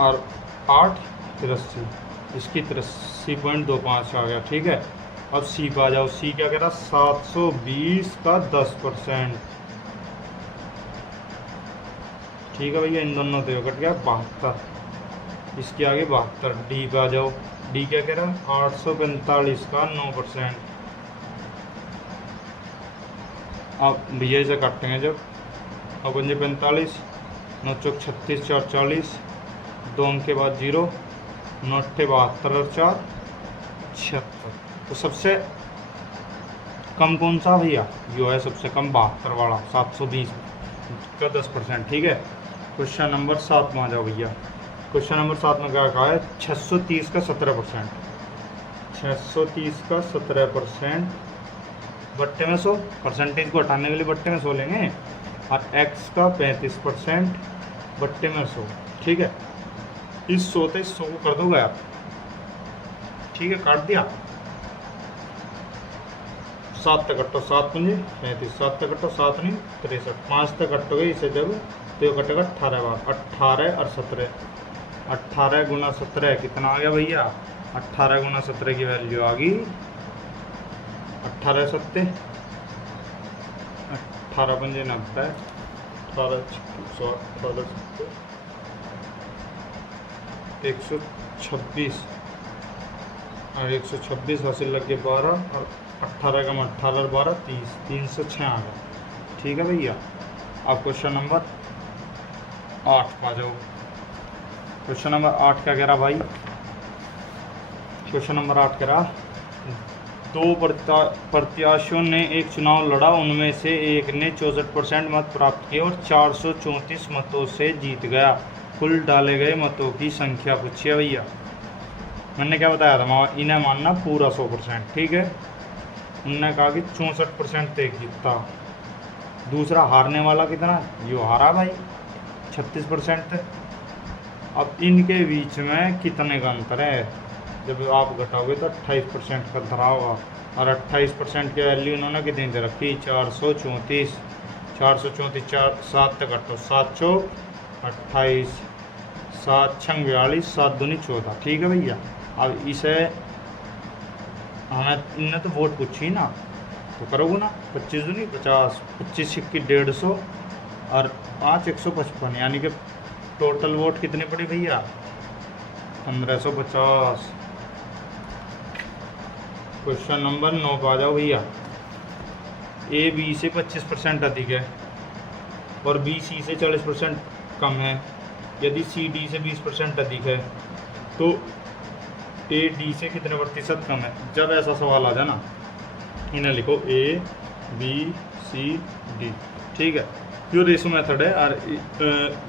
और 8 83, इसकी 83.25 आ गया। ठीक है। अब सी पे आ जाओ। सी क्या कह रहा, 720 का 10%। ठीक है भैया, इन दोनों से कट गया 72, इसके आगे 72। डी पे आ जाओ। डी क्या कह रहा, 845 का 9%। अब भैया इसे काटेंगे जब, अब 45 9 चौक 36 4 40, 2 अंक के बाद 0, 9 72 और 4 76। तो सबसे कम कौन सा भैया, जो है सबसे कम 72 वाला, 720 का 10%। ठीक है। क्वेश्चन नंबर 7 में आ जाओ भैया। क्वेश्चन नंबर 7 में क्या कहा है, 630 का 17%। 630 का 17% बट्टे में 100, परसेंटेज को हटाने के लिए बट्टे में 100 लेंगे, और x का 35% बट्टे में 100। ठीक है। इस 100 से 100 को कर दोगे आप। ठीक है, काट दिया, 7 तक कटो, 7 पंजे 35, 7 तक कटो 7 नहीं 63, 5 तक कटोगे इसे जब, तो ये कटेगा 18 बार, 18 और 17, 18 गुना 17 कितना आ गया भैया, 18 गुना 17 की वैल्यू आ गई 18 7, 18 पंजे 90, 18 100, 18 126 और 126 हासिल लगे 12 और 18 का 18 और 12 30, 306 आ गया। ठीक है भैया। अब क्वेश्चन नंबर 8 पा जाओ। क्वेश्चन नंबर 8 क्या कह रहा भाई? क्वेश्चन नंबर 8 कह रहा, दो प्रत्याशियों ने एक चुनाव लड़ा, उनमें से एक ने 64% मत प्राप्त किए और 434 मतों से जीत गया। कुल डाले गए मतों की संख्या पूछिए भैया। मैंने क्या बताया था, इन्हें मानना पूरा 100%। ठीक है। उन्होंने कहा कि 64% तक जीतता। दूसरा हारने वाला कितना? यो हारा भाई 36%। अब इनके बीच में कितने का अंतर है? जब आप घटाओगे तो 28% का अंतर होगा। और 28% की वैल्यू इन्होंने कितनी दे रखी? 434। 7 तक घटो, 7 चौक 28, 7 छंग 42, 7 दूनी 14। ठीक है भैया। अब इसे हमें इनने तो वोट पूछी ना, तो करोगे ना। 25 दूनी 50, 25 सिक्की 150 और 5 155, यानी कि टोटल वोट कितनी पड़ी भैया? 1550। क्वेश्चन नंबर 9 पर आ जाओ भैया। ए बी से 25% अधिक है और बी सी से 40% कम है। यदि सी डी से 20% अधिक है तो ए डी से कितने प्रतिशत कम है? जब ऐसा सवाल आ जाए ना, इन्हें लिखो ए बी सी डी। ठीक है। यो रेशो मेथड है। और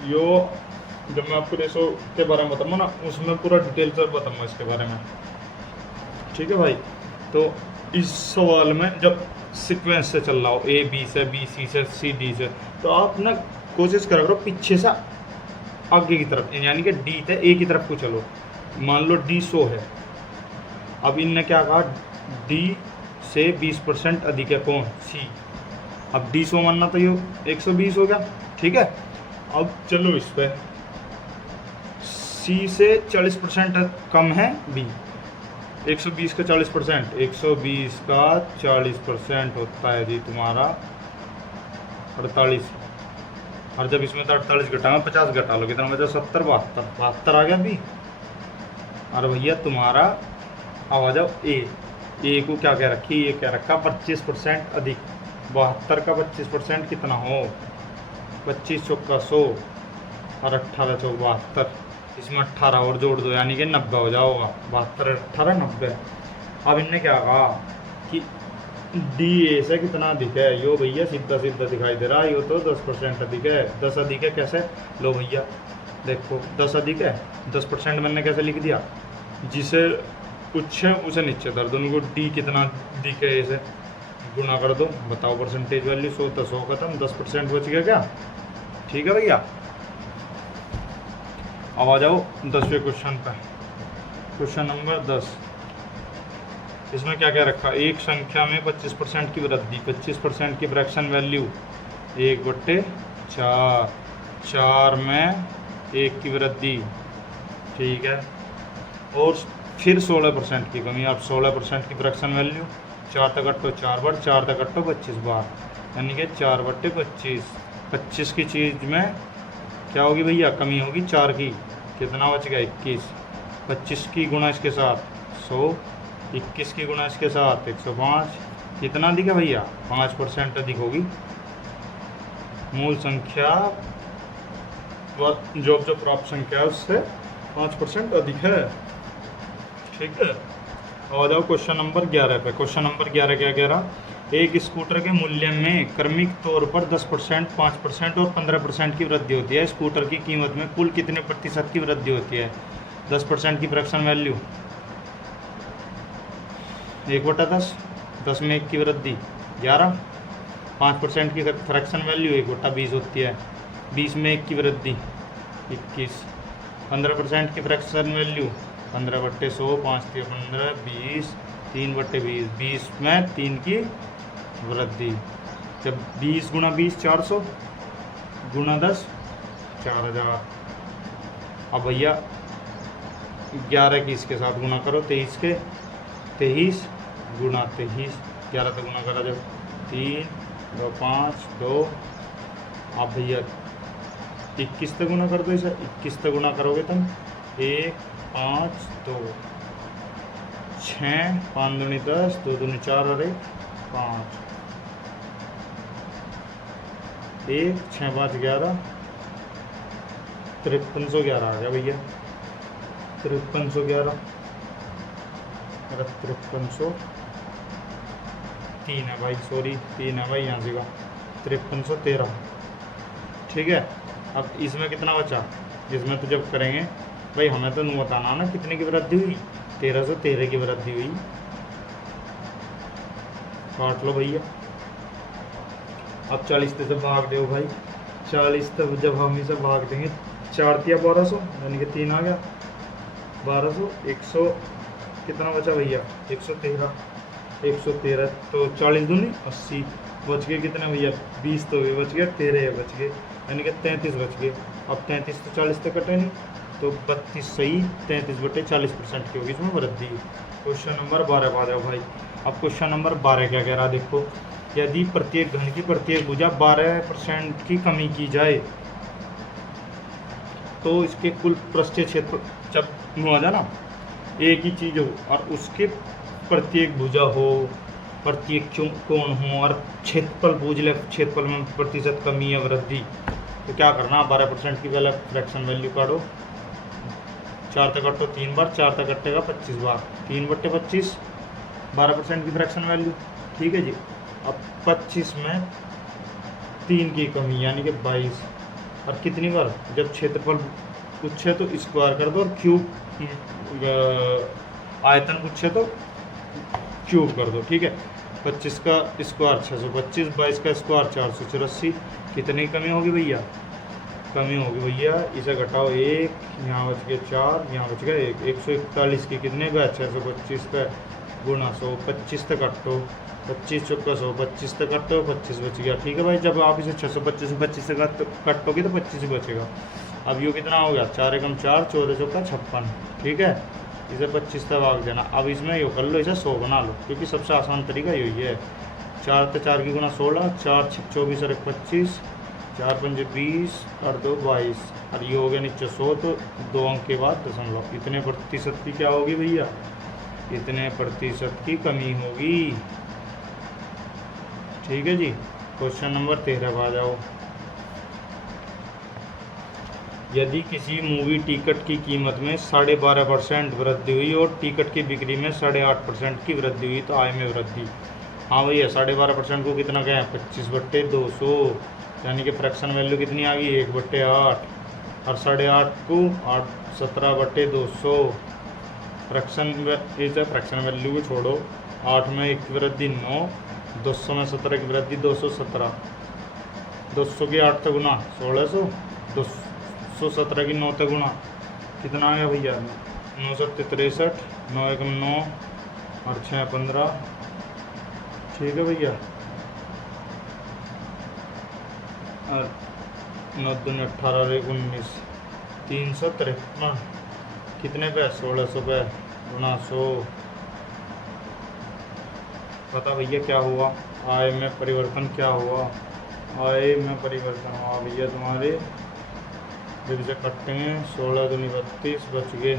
यो जब मैं आपको रेशो के बारे में बताऊँगा ना, उसमें पूरा डिटेल से बताऊँगा इसके बारे में। ठीक है भाई। तो इस सवाल में जब सीक्वेंस से चल रहा हो, ए बी से, बी सी से, सी डी से, तो आप ना कोशिश करा करो पीछे से आगे की तरफ, यानी कि डी से ए की तरफ को चलो। मान लो डी 100 है। अब इनने क्या कहा? डी से 20% अधिक है। कौन? सी। अब डी 100 मानना तो ये 120 हो गया। ठीक है। अब चलो इस पे, सी से 40% कम है बी। 120 का 40%, 120 का 40% होता है जी तुम्हारा 48। और जब इसमें तो 48 घटाओ, 50 घटा लो, कितना बचा? 70, 72 आ गया बी। और भैया तुम्हारा अब आ जाओ ए को क्या कह रखी? ये कह रखा 25% अधिक। 72 का 25% कितना हो? 25 चौका 100 और 18 चौक 72। इसमें 18 और जोड़ दो, यानी कि 90 हो जाओगा। 72 18 90। अब इनने क्या कहा कि डी ए से कितना अधिक है? यो भैया सीधा सीधा दिखाई दे रहा है, यो तो 10% अधिक है। 10 अधिक है कैसे? लो भैया देखो 10 अधिक है, 10% मैंने कैसे लिख दिया? जिसे उच्च है उसे नीचे कर दो। उनको डी कितना अधिक है इसे गुना कर दो। बताओ परसेंटेज वैल्यू 100 तो 100 खत्म, 10% बच गया क्या? ठीक है भैया। अब आ जाओ 10वें क्वेश्चन पर। Question number 10। इसमें क्या क्या रखा? एक संख्या में 25% की वृद्धि। 25% की फ्रैक्शन वैल्यू 1/4। 4 में 1 की वृद्धि। ठीक है। और फिर 16% की कमी। अब 16% की फ्रैक्शन वैल्यू 4 तक कट्टो 4 बार, 4 तक कट्टो 25 बार, यानी कि 4/25। 25 की चीज़ में क्या होगी भैया? कमी होगी 4 की। कितना बच गया? 21। 25 की गुणा इसके साथ 100, 21 की गुणा इसके साथ 105। कितना अधिक है भैया? 5% अधिक होगी। मूल संख्या जो प्राप्त संख्या है उससे 5% अधिक है। ठीक है। आ जाओ क्वेश्चन नंबर 11 पे। क्वेश्चन नंबर 11 क्या कह रहा? एक स्कूटर के मूल्य में क्रमिक तौर पर 10%, 5% और 15% की वृद्धि होती है। स्कूटर की कीमत में कुल कितने प्रतिशत की वृद्धि होती है? 10% की फ्रैक्शन वैल्यू 1/10, 10 में 1 की वृद्धि 11। 5% की फ्रैक्शन वैल्यू 1/20 होती है, 20 में 1 की वृद्धि 21। 15% की फ्रैक्शन वैल्यू 15/100, 5 × 15 20, 3/20, 20 में 3 की वृद्धि। जब 20 × 20 400 × 10 4000। अब भैया 11 की इसके साथ गुना करो, 23 के 23 × 23, 11 से गुना करा जब 3 2 5 2, आप भैया 21 से गुना कर दो इसे, 21 से गुना करोगे तुम 1 5 2 6, 5 दूनी 10, 2 दूनी 4 और 1 5, 1 6 5 11, 5311 आ गया भैया, 5311, 5303 है भाई, सॉरी 3 है भाई यहाँ से का, 5313, ठीक है। अब इसमें कितना बचा, इसमें तो जब करेंगे भाई हमें तो नहीं बताना ना कितने की वृद्धि हुई, 1313 की वृद्धि हुई, काट लो भैया। अब 40 से भाग दो भाई, 40 तक जब हम इसे भाग देंगे 4 तिया 1200, यानी कि 3 आ गया 1200, 100 कितना बचा भैया 113, 113 तो 40 दूनी 80, बच गए कितने भैया 20, तो ये बच गया 13 बच गए, यानी कि 33 बच गए। अब 33 तो 40 तक कटे नहीं, तो 32 सही 33/40% की होगी इसमें वृद्धि। क्वेश्चन नंबर 12 पर आ जाओ भाई। अब क्वेश्चन नंबर 12 क्या कह रहा है देखो, यदि प्रत्येक घन की प्रत्येक भुजा 12% की कमी की जाए तो इसके कुल पृष्ठीय क्षेत्र, जब हुआ जाए ना एक ही चीज़ हो और उसके प्रत्येक भुजा हो, प्रत्येक कोण हो और क्षेत्रफल बूझ ले, क्षेत्रफल में प्रतिशत कमी या वृद्धि, तो क्या करना 12% की पहले फ्रैक्शन वैल्यू काटो, 4 तक कटो 3 बार, 4 तक कटेगा 25 बार, 3/25 12% की फ्रैक्शन वैल्यू, ठीक है जी। अब 25 में 3 की कमी यानी कि 22, और कितनी बार, जब क्षेत्रफल कुछ है तो स्क्वायर कर दो और क्यूब आयतन कुछ है तो क्यूब कर दो, ठीक है। 25 का स्क्वायर 625, 22 का स्क्वायर 484, कितनी कमी होगी भैया, कमी होगी भैया, इसे घटाओ 1, यहाँ बच गया 4, यहाँ बच गया 1, 141 की कितने का 625 का गुणा 100, 25 तक कटो, 25 चौका 100, 25 तक कटो 25 बच गया, ठीक है भाई। जब आप इसे 625 से 25 से कटोगे तो 25 ही बचेगा। अब ये कितना हो गया 4 एकम 4, 14 चौका 56, ठीक है। इसे 25 तक भाग देना। अब इसमें यो कर लो, इसे 100 बना लो, क्योंकि सबसे आसान तरीका यही है। 4 तो 4 की गुना 16, 4 6 24 और 25, 4 5 20 और 2 22, और ये हो गया नीचे 100, तो 2 अंक के बाद दशमलव, इतने प्रतिशत की क्या होगी भैया, इतने प्रतिशत की कमी होगी, ठीक है जी। क्वेश्चन नंबर 13 पर आ जाओ। यदि किसी मूवी टिकट की कीमत में 12.5% वृद्धि हुई और टिकट की बिक्री में 8.5% की वृद्धि हुई तो आय में वृद्धि। हाँ भैया 12.5% को कितना क्या है 25/200, यानी कि फ्रैक्शन वैल्यू कितनी आ गई 1/8, और 8.5 को 17/200, फ्रैक्शन वैल्यू को छोड़ो, 8 में 1 की वृद्धि 9, 200 में 17 की वृद्धि 217, 200 की 8 तक गुना 1600, 217 की 9 तक गुना कितना आ गया भैया 963, 9 एकम 9 और 6 15, ठीक है भैया, और 9 दूनी 18 और 1 19, 353, कितने पे 1600 पे गुना 100, पता भैया क्या हुआ, आय में परिवर्तन क्या हुआ, आय में परिवर्तन हुआ भैया तुम्हारे, जब इसे कटते हैं 16 दूनी 32, बच गए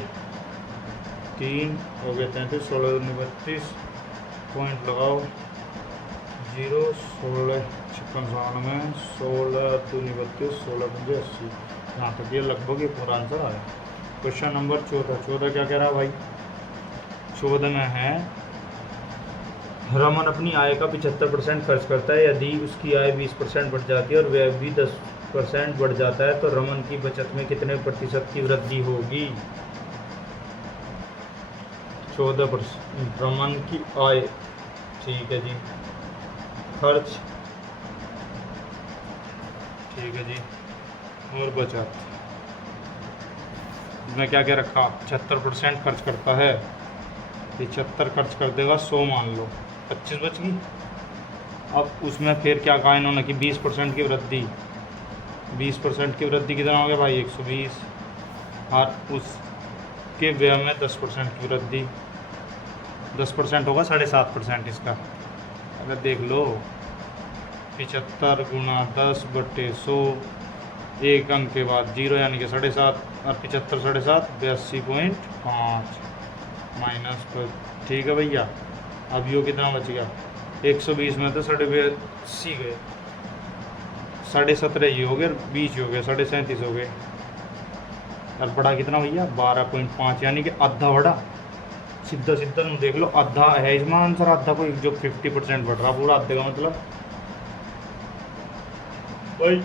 3, हो गए 33, 16 दूनी 32, पॉइंट लगाओ 0, 16 56 में 16 दूनी 32, 16 पंजे 80, यहाँ तक ये लगभग ये पूरा आंसर आया। क्वेश्चन नंबर 14 क्या कह रहा है भाई, 14 में है रमन अपनी आय का 75% खर्च करता है, यदि उसकी आय 20% बढ़ जाती है और व्यय भी 10% बढ़ जाता है तो रमन की बचत में कितने प्रतिशत की वृद्धि होगी। 14% रमन की आय, ठीक है जी, खर्च, ठीक है जी, और बचत इसमें क्या क्या रखा 76% खर्च करता है, 75 खर्च कर देगा 100 मान लो, 25 बच गई। अब उसमें फिर क्या कहा इन्होंने कि 20% की वृद्धि, 20% की वृद्धि कितना हो गया भाई 120, और उसके व्यय में 10% की वृद्धि, 10% होगा 7.5% इसका, अगर देख लो 75 गुणा 10/100, एक अंक के बाद 0 यानी कि 7.5 और 75 7.5 82.5 माइनस पर। ठीक है भैया। अब यो कितना बच गया, 120 में तो 82 गए, 17.5 ये हो गए, 20 हो गए, 37.5 हो गए, और बड़ा कितना भैया 12.5 यानी कि आधा बड़ा। सीधा सीधा तुम देख लो, आधा है इसमें आंसर, आधा कोई जो 50% बढ़ रहा, पूरा आधे का मतलब भाई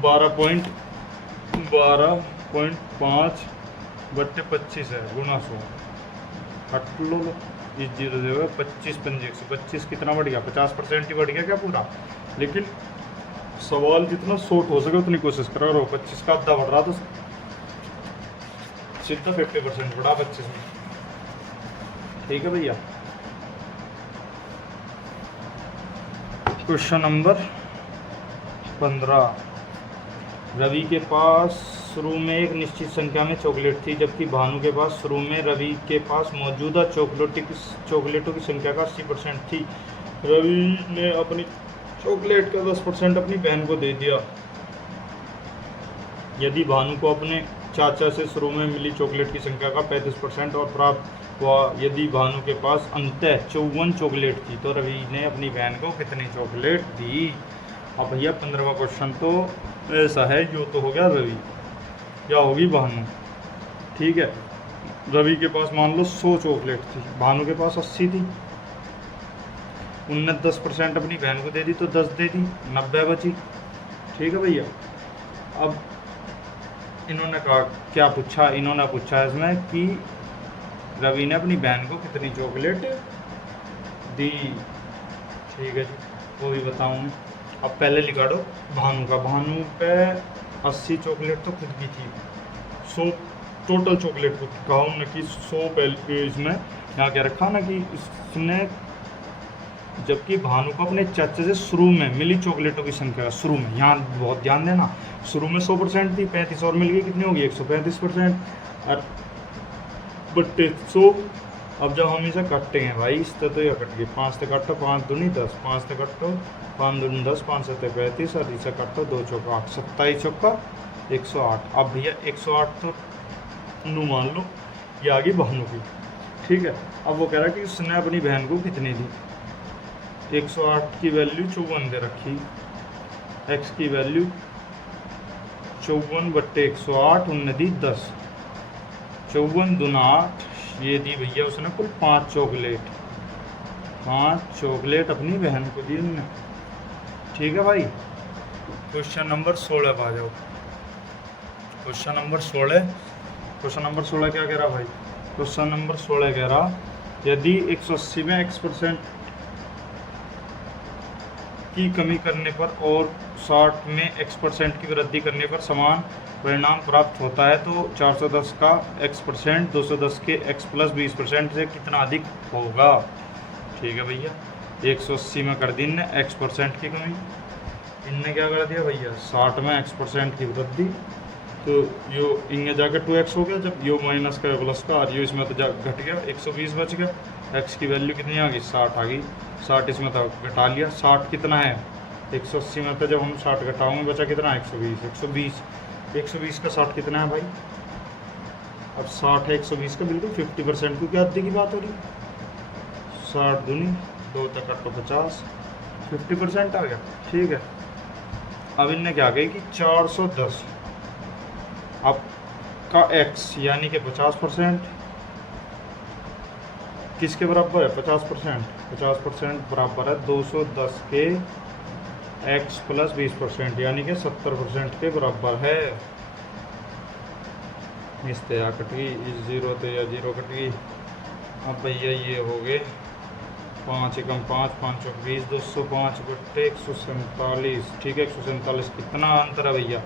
12.5/25 है गुना 100, कट लो इस 0 से 25 पंजे 125 कितना बढ़ गया, 50% ही बढ़ गया क्या पूरा। लेकिन सवाल जितना शॉर्ट हो सके उतनी कोशिश करो, और 25 का आधा बढ़ रहा तो सीधा 50% बढ़ा 25 में। ठीक है भैया। Question number 15। रवि के पास शुरू में एक निश्चित संख्या में चॉकलेट थी, जबकि भानु के पास शुरू में रवि के पास मौजूदा चॉकलेटों की संख्या का 80% थी। रवि ने अपनी चॉकलेट का 10% अपनी बहन को दे दिया। यदि भानु को अपने चाचा से शुरू में मिली चॉकलेट की संख्या का 35% और प्राप्त हुआ, यदि भानु के पास अंततः 54 चॉकलेट थी, तो रवि ने अपनी बहन को कितनी चॉकलेट दी। अब भैया 15वां क्वेश्चन तो ऐसा है, जो तो हो गया रवि, क्या होगी भानु। ठीक है। रवि के पास मान लो 100 चॉकलेट थी, भानु के पास 80 थी, उनने 10% अपनी बहन को दे दी तो 10 दे दी, 90 बची। ठीक है भैया। अब इन्होंने कहा क्या पूछा, इन्होंने पूछा इसमें कि रवि ने अपनी बहन को कितनी चॉकलेट दी। ठीक है जी, वो भी बताऊँ मैं। अब पहले लिखा दो भानु का, भानु पे 80 चॉकलेट तो खुद की थी, 100 टोटल चॉकलेट खुद कहा उन्होंने कि 100 पहले इसमें यहाँ क्या रखा ना कि इसने, जबकि भानु को अपने चाचा से शुरू में मिली चॉकलेटों की संख्या, शुरू में, यहाँ बहुत ध्यान देना, शुरू में 100% थी, 35 और मिल गई, कितनी होगी 135%, और बट्टे 100। अब जब हम इसे काटते हैं भाई, इस तो यह कट गई, 5 से काटो 5 दूनी 10, 5 से काटो 5 दूनी 10, 5 से 35, और इसे काटो 2 चौका 8, 27 चौका 108। अब भैया 108 तो नू मान लो, ये आ गई भानु की। ठीक है। अब वो कह रहा है कि उसने अपनी बहन को कितनी दी। 108 की वैल्यू 54 दे रखी, x की वैल्यू 54/108, उनने दी 10, 54 दूना 8, ये दी भैया उसने कुल 5 चॉकलेट, 5 चॉकलेट अपनी बहन को दी उनने। ठीक है भाई। क्वेश्चन नंबर 16 पे आ जाओ। क्वेश्चन नंबर 16 क्या कह रहा भाई, क्वेश्चन नंबर 16 कह रहा यदि 180 में x% की कमी करने पर और 60 में x% की वृद्धि करने पर समान परिणाम प्राप्त होता है, तो 410 का x% 210 के x+20% से कितना अधिक होगा। ठीक है भैया। 180 में कर दी इनने x% की कमी, इनने क्या कर दिया भैया 60 में x% की वृद्धि, तो यो इनमें जाकर 2x हो गया, जब यो माइनस का प्लस का, और यो इसमें तो घट गया, 120 बच गया, x की वैल्यू कितनी आ गई 60 आ गई, 60 इसमें तो घटा लिया, 60 कितना है 180 में, तो जब हम 60 घटाओगे बचा कितना 120 का 60 कितना है भाई। अब 60 है 120 का बिल्कुल 50%, क्योंकि आधी की बात हो रही, 60 दूनी 2 तक कटो 50, 50% आ गया। ठीक है। अब इनने क्या कही कि 410 अब का x यानी कि 50% किसके बराबर है 50% बराबर है 210 के x+20% यानी कि 70% के बराबर है। इससे या कट गई, इस 0 से या 0 कट गई। अब भैया ये हो गए 5 एकम 5, 5 चौक 20, 205/147। ठीक है। 147 कितना अंतर है भैया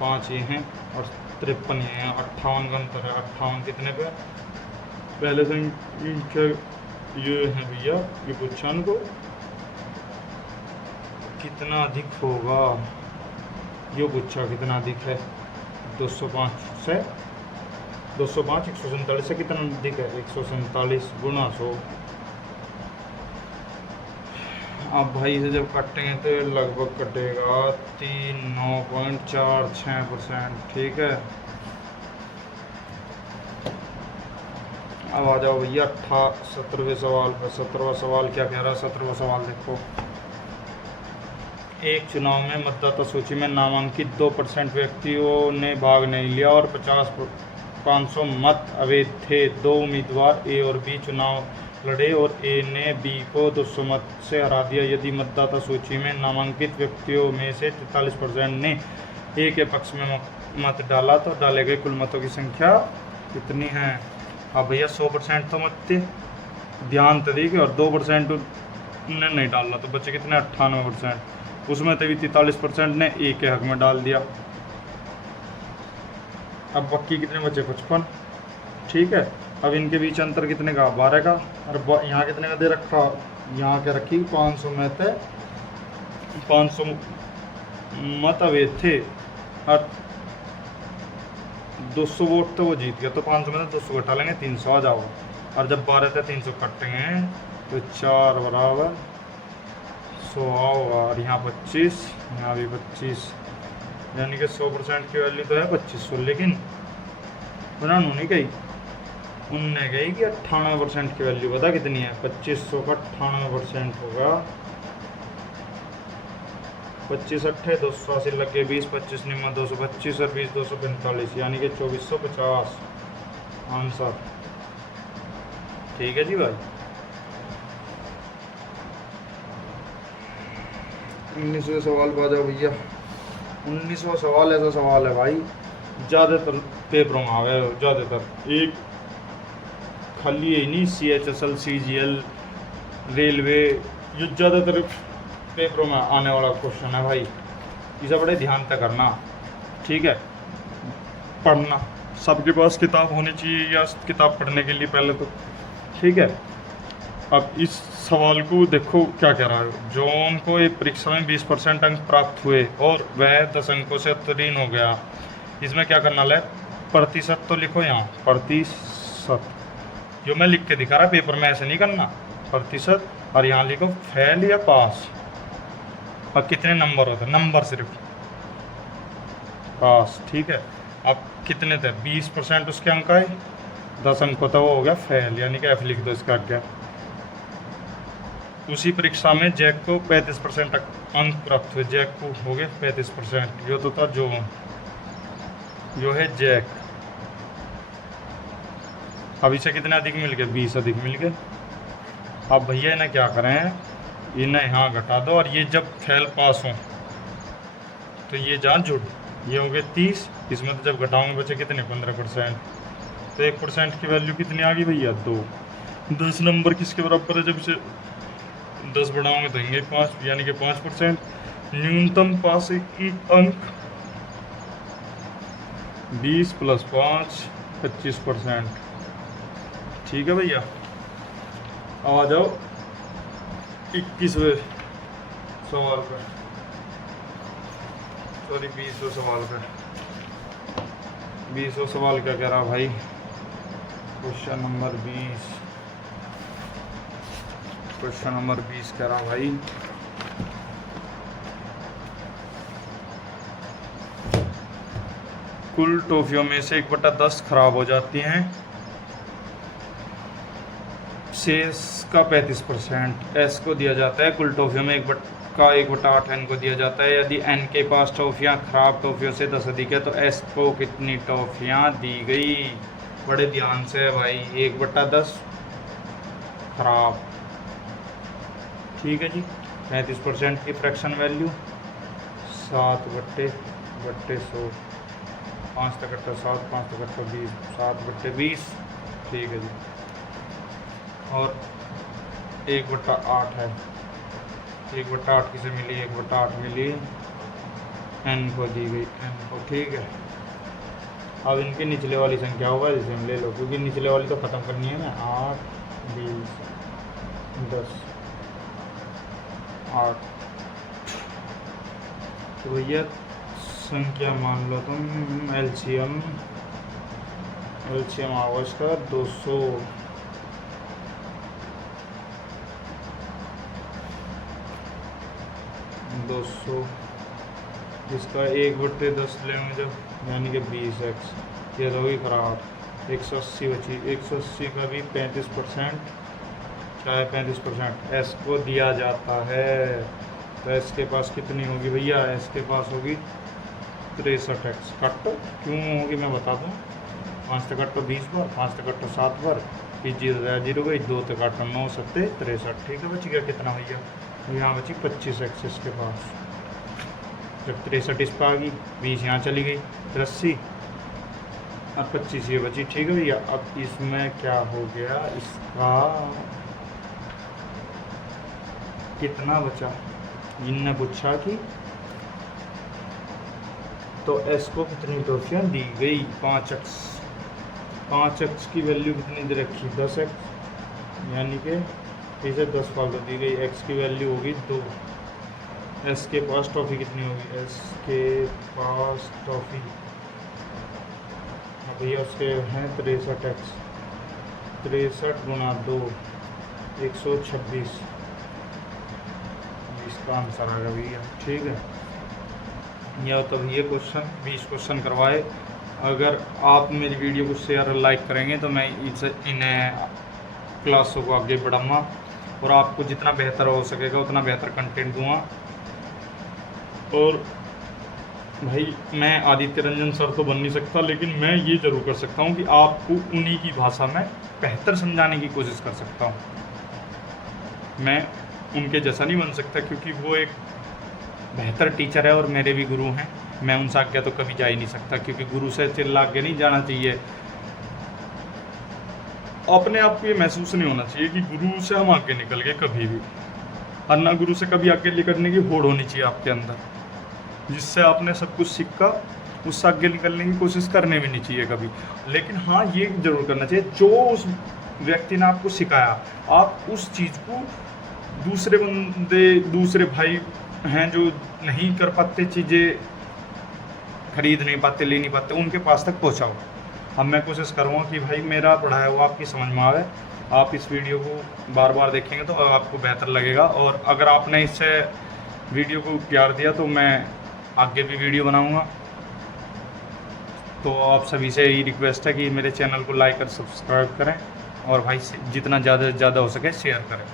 5 ये हैं और 53 ये हैं, 58 का अंतर है। 58 कितने पे पहले से इनके ये है भैया, ये पूछा को कितना अधिक होगा, ये पूछा कितना अधिक है 205 से 147 से कितना अधिक है 147 गुणा 100। अब भाई से जब काटेंगे तो लगभग कटेगा 39.46%। ठीक है, अब आ जाओ भैया 17वें सवाल पर। 17वां सवाल क्या कह रहा है? 17वां सवाल देखो, एक चुनाव में मतदाता सूची में नामांकित 2% व्यक्तियों ने भाग नहीं लिया और 500 मत अवैध थे। दो उम्मीदवार ए और बी चुनाव लड़े और ए ने बी को 200 मत से हरा दिया। यदि मतदाता सूची में नामांकित व्यक्तियों में से 43% ने ए के पक्ष में मत डाला तो डाले गए कुल मतों की संख्या कितनी है? अब भैया 100% तो मत थे, ध्यान तो दी, और 2% ने नहीं डाला तो बच्चे कितने? 98%। उसमें तो भी 43% ने ए के हक में डाल दिया। अब बाकी कितने बचे? 55। ठीक है, अब इनके बीच अंतर कितने का? 12 का। और यहाँ कितने का दे रखा? यहाँ के रखी 500 में थे, 500 मत अवैध थे और 200 वोट तो वो जीत गया, तो 500 में से 200 घटा लेंगे, 300 आ जाओ। और जब 12 थे 300 कटेंगे तो 4 बराबर 100 आओगा। और यहाँ 25, यहाँ भी 25, यानी कि 100% की वैल्यू तो है 2500। लेकिन उन्होंने नहीं कही, उनने कही कि 98% की वैल्यू बता कितनी है? 2500 का 98% होगा 25 अट्ठे 280 लगे 20, 25 निम्न 225 और 20 245, यानी कि 2450 आंसर। ठीक है जी भाई। 19वां सवाल पा जाओ भैया। 19वां सवाल ऐसा सवाल है भाई, ज़्यादातर पेपरों में आ गए, ज़्यादातर एक खाली है नहीं, CHSL CGL रेलवे, ये ज़्यादातर पेपरों में आने वाला क्वेश्चन है भाई। इसे बड़े ध्यान से करना। ठीक है, पढ़ना, सबके पास किताब होनी चाहिए या किताब पढ़ने के लिए पहले तो। ठीक है, अब इस सवाल को देखो क्या कह रहा है। जॉन को एक परीक्षा में 20% अंक प्राप्त हुए और वह 10 अंकों से उत्तीर्ण हो गया। इसमें क्या करना है? प्रतिशत तो लिखो यहाँ, प्रतिशत जो मैं लिख के दिखा रहा पेपर में, ऐसे नहीं करना, प्रतिशत। और यहाँ लिखो फेल या पास। और कितने नंबर होते हैं? नंबर सिर्फ, पास। ठीक है, अब कितने थे? 20% उसके अंक आए, 10 अंक होता वो हो गया फेल, यानी कि F लिख दो इसका आगे। उसी परीक्षा में जैक को 35% अंक प्राप्त हुए। जैक को हो गए 35%, यो तो था जो है जैक। अब इसे कितने अधिक मिल गए? 20 अधिक मिल गए। अब भैया इन्हें क्या करें? इन्हें यहाँ घटा दो, और ये जब फेल पास हो तो ये जहाँ जुड़, ये हो गए 30, इसमें तो जब घटाओगे बचे कितने? 15%। तो 1% की वैल्यू कितनी आ गई भैया? 2। 10 नंबर किसके बराबर है? जब इसे 10 बढ़ाओगे तो होंगे 5, यानी कि 5%। न्यूनतम पास की अंक 20 + 5 25%। ठीक है भैया, अब आ जाओ 21वें सवाल पर, सॉरी 20वें सवाल पर। 20वां सवाल क्या कह रहा भाई? क्वेश्चन नंबर 20, क्वेश्चन नंबर 20 कह रहा भाई, कुल टॉफियों में से 1/10 खराब हो जाती हैं, शेष का 35% एस को दिया जाता है। कुल टॉफियों में 1/8 एन को दिया जाता है। यदि एन के पास टॉफियाँ खराब टॉफियों से 10 अधिक है तो एस को कितनी टॉफियाँ दी गई? बड़े ध्यान से भाई, 1/10 खराब। ठीक है जी, 35% की फ्रैक्शन वैल्यू 7/100, 5 तक 7, 5 तक 20, 7/20। ठीक है जी, और 1/8 है। 1/8 किसे मिली? 1/8 मिली एन को दी गई, एन को। ठीक है, अब इनकी निचले वाली संख्या होगा जैसे हम ले लो, क्योंकि निचले वाली तो ख़त्म करनी है ना। 8, 20, 10, 8। तो भैया संख्या मान लो तुम, एलसीएम आओगा इसका 200। 200, इसका 1/10 लेंगे जब यानी कि 20x, ये तो होगी खराब। 180 बची, 180 का भी 35%, चाहे 35% एस को दिया जाता है। तो एस के पास कितनी होगी भैया, एस के पास होगी 63x। कट क्यों होगी मैं बता दूँ, 5 से कट तो 20 बार, 5 से कट तो 7 बार, फिर 0 गई, 2 से कट 9 7 63। ठीक है, बच गया कितना भैया, यहाँ बची 25x इसके पास। जब 63 इस पर आ गई, 20 यहाँ चली गई, 80 और 25 ये बची। ठीक है भैया, अब इसमें क्या हो गया, इसका कितना बचा, इनने पूछा कि तो एस को कितनी टॉफियाँ दी गई, 5x। 5x की वैल्यू कितनी दे रखी, 10x, यानी कि इसे 10 फालतू दी गई। x की वैल्यू होगी 2। एस के पास टॉफ़ी कितनी होगी, एस के पास टॉफ़ी भैया उसके हैं 63x, 63 गुना 2 126, इसका आंसर आ गया भैया। ठीक है, या तो ये क्वेश्चन 20 क्वेश्चन करवाए। अगर आप मेरी वीडियो को शेयर और लाइक करेंगे तो मैं इन्हें क्लासों को आगे बढ़ाऊँगा और आपको जितना बेहतर हो सकेगा उतना बेहतर कंटेंट दूँगा। और भाई मैं आदित्य रंजन सर तो बन नहीं सकता, लेकिन मैं ये ज़रूर कर सकता हूँ कि आपको उन्हीं की भाषा में बेहतर समझाने की कोशिश कर सकता हूँ। मैं उनके जैसा नहीं बन सकता क्योंकि वो एक बेहतर टीचर है और मेरे भी गुरु हैं। मैं उनसे आगे तो कभी जा ही नहीं सकता क्योंकि गुरु से चिल्ला आगे नहीं जाना चाहिए। अपने आप को ये महसूस नहीं होना चाहिए कि गुरु से हम आगे निकल गए कभी भी, और ना गुरु से कभी आगे निकलने की होड़ होनी चाहिए आपके अंदर, जिससे आपने सब कुछ सीखा उससे आगे निकलने की कोशिश करने भी नहीं चाहिए कभी। लेकिन हाँ, ये जरूर करना चाहिए जो उस व्यक्ति ने आपको सिखाया, आप उस चीज़ को दूसरे बंदे, दूसरे भाई हैं जो नहीं कर पाते, चीज़ें खरीद नहीं पाते, ले नहीं पाते, उनके पास तक पहुँचाओ। अब मैं कोशिश करूँगा कि भाई मेरा पढ़ाया हुआ आपकी समझ में आवे। आप इस वीडियो को बार बार देखेंगे तो आपको बेहतर लगेगा, और अगर आपने इससे वीडियो को प्यार दिया तो मैं आगे भी वीडियो बनाऊँगा। तो आप सभी से यही रिक्वेस्ट है कि मेरे चैनल को लाइक और सब्सक्राइब करें और भाई जितना ज़्यादा से ज़्यादा हो सके शेयर करें।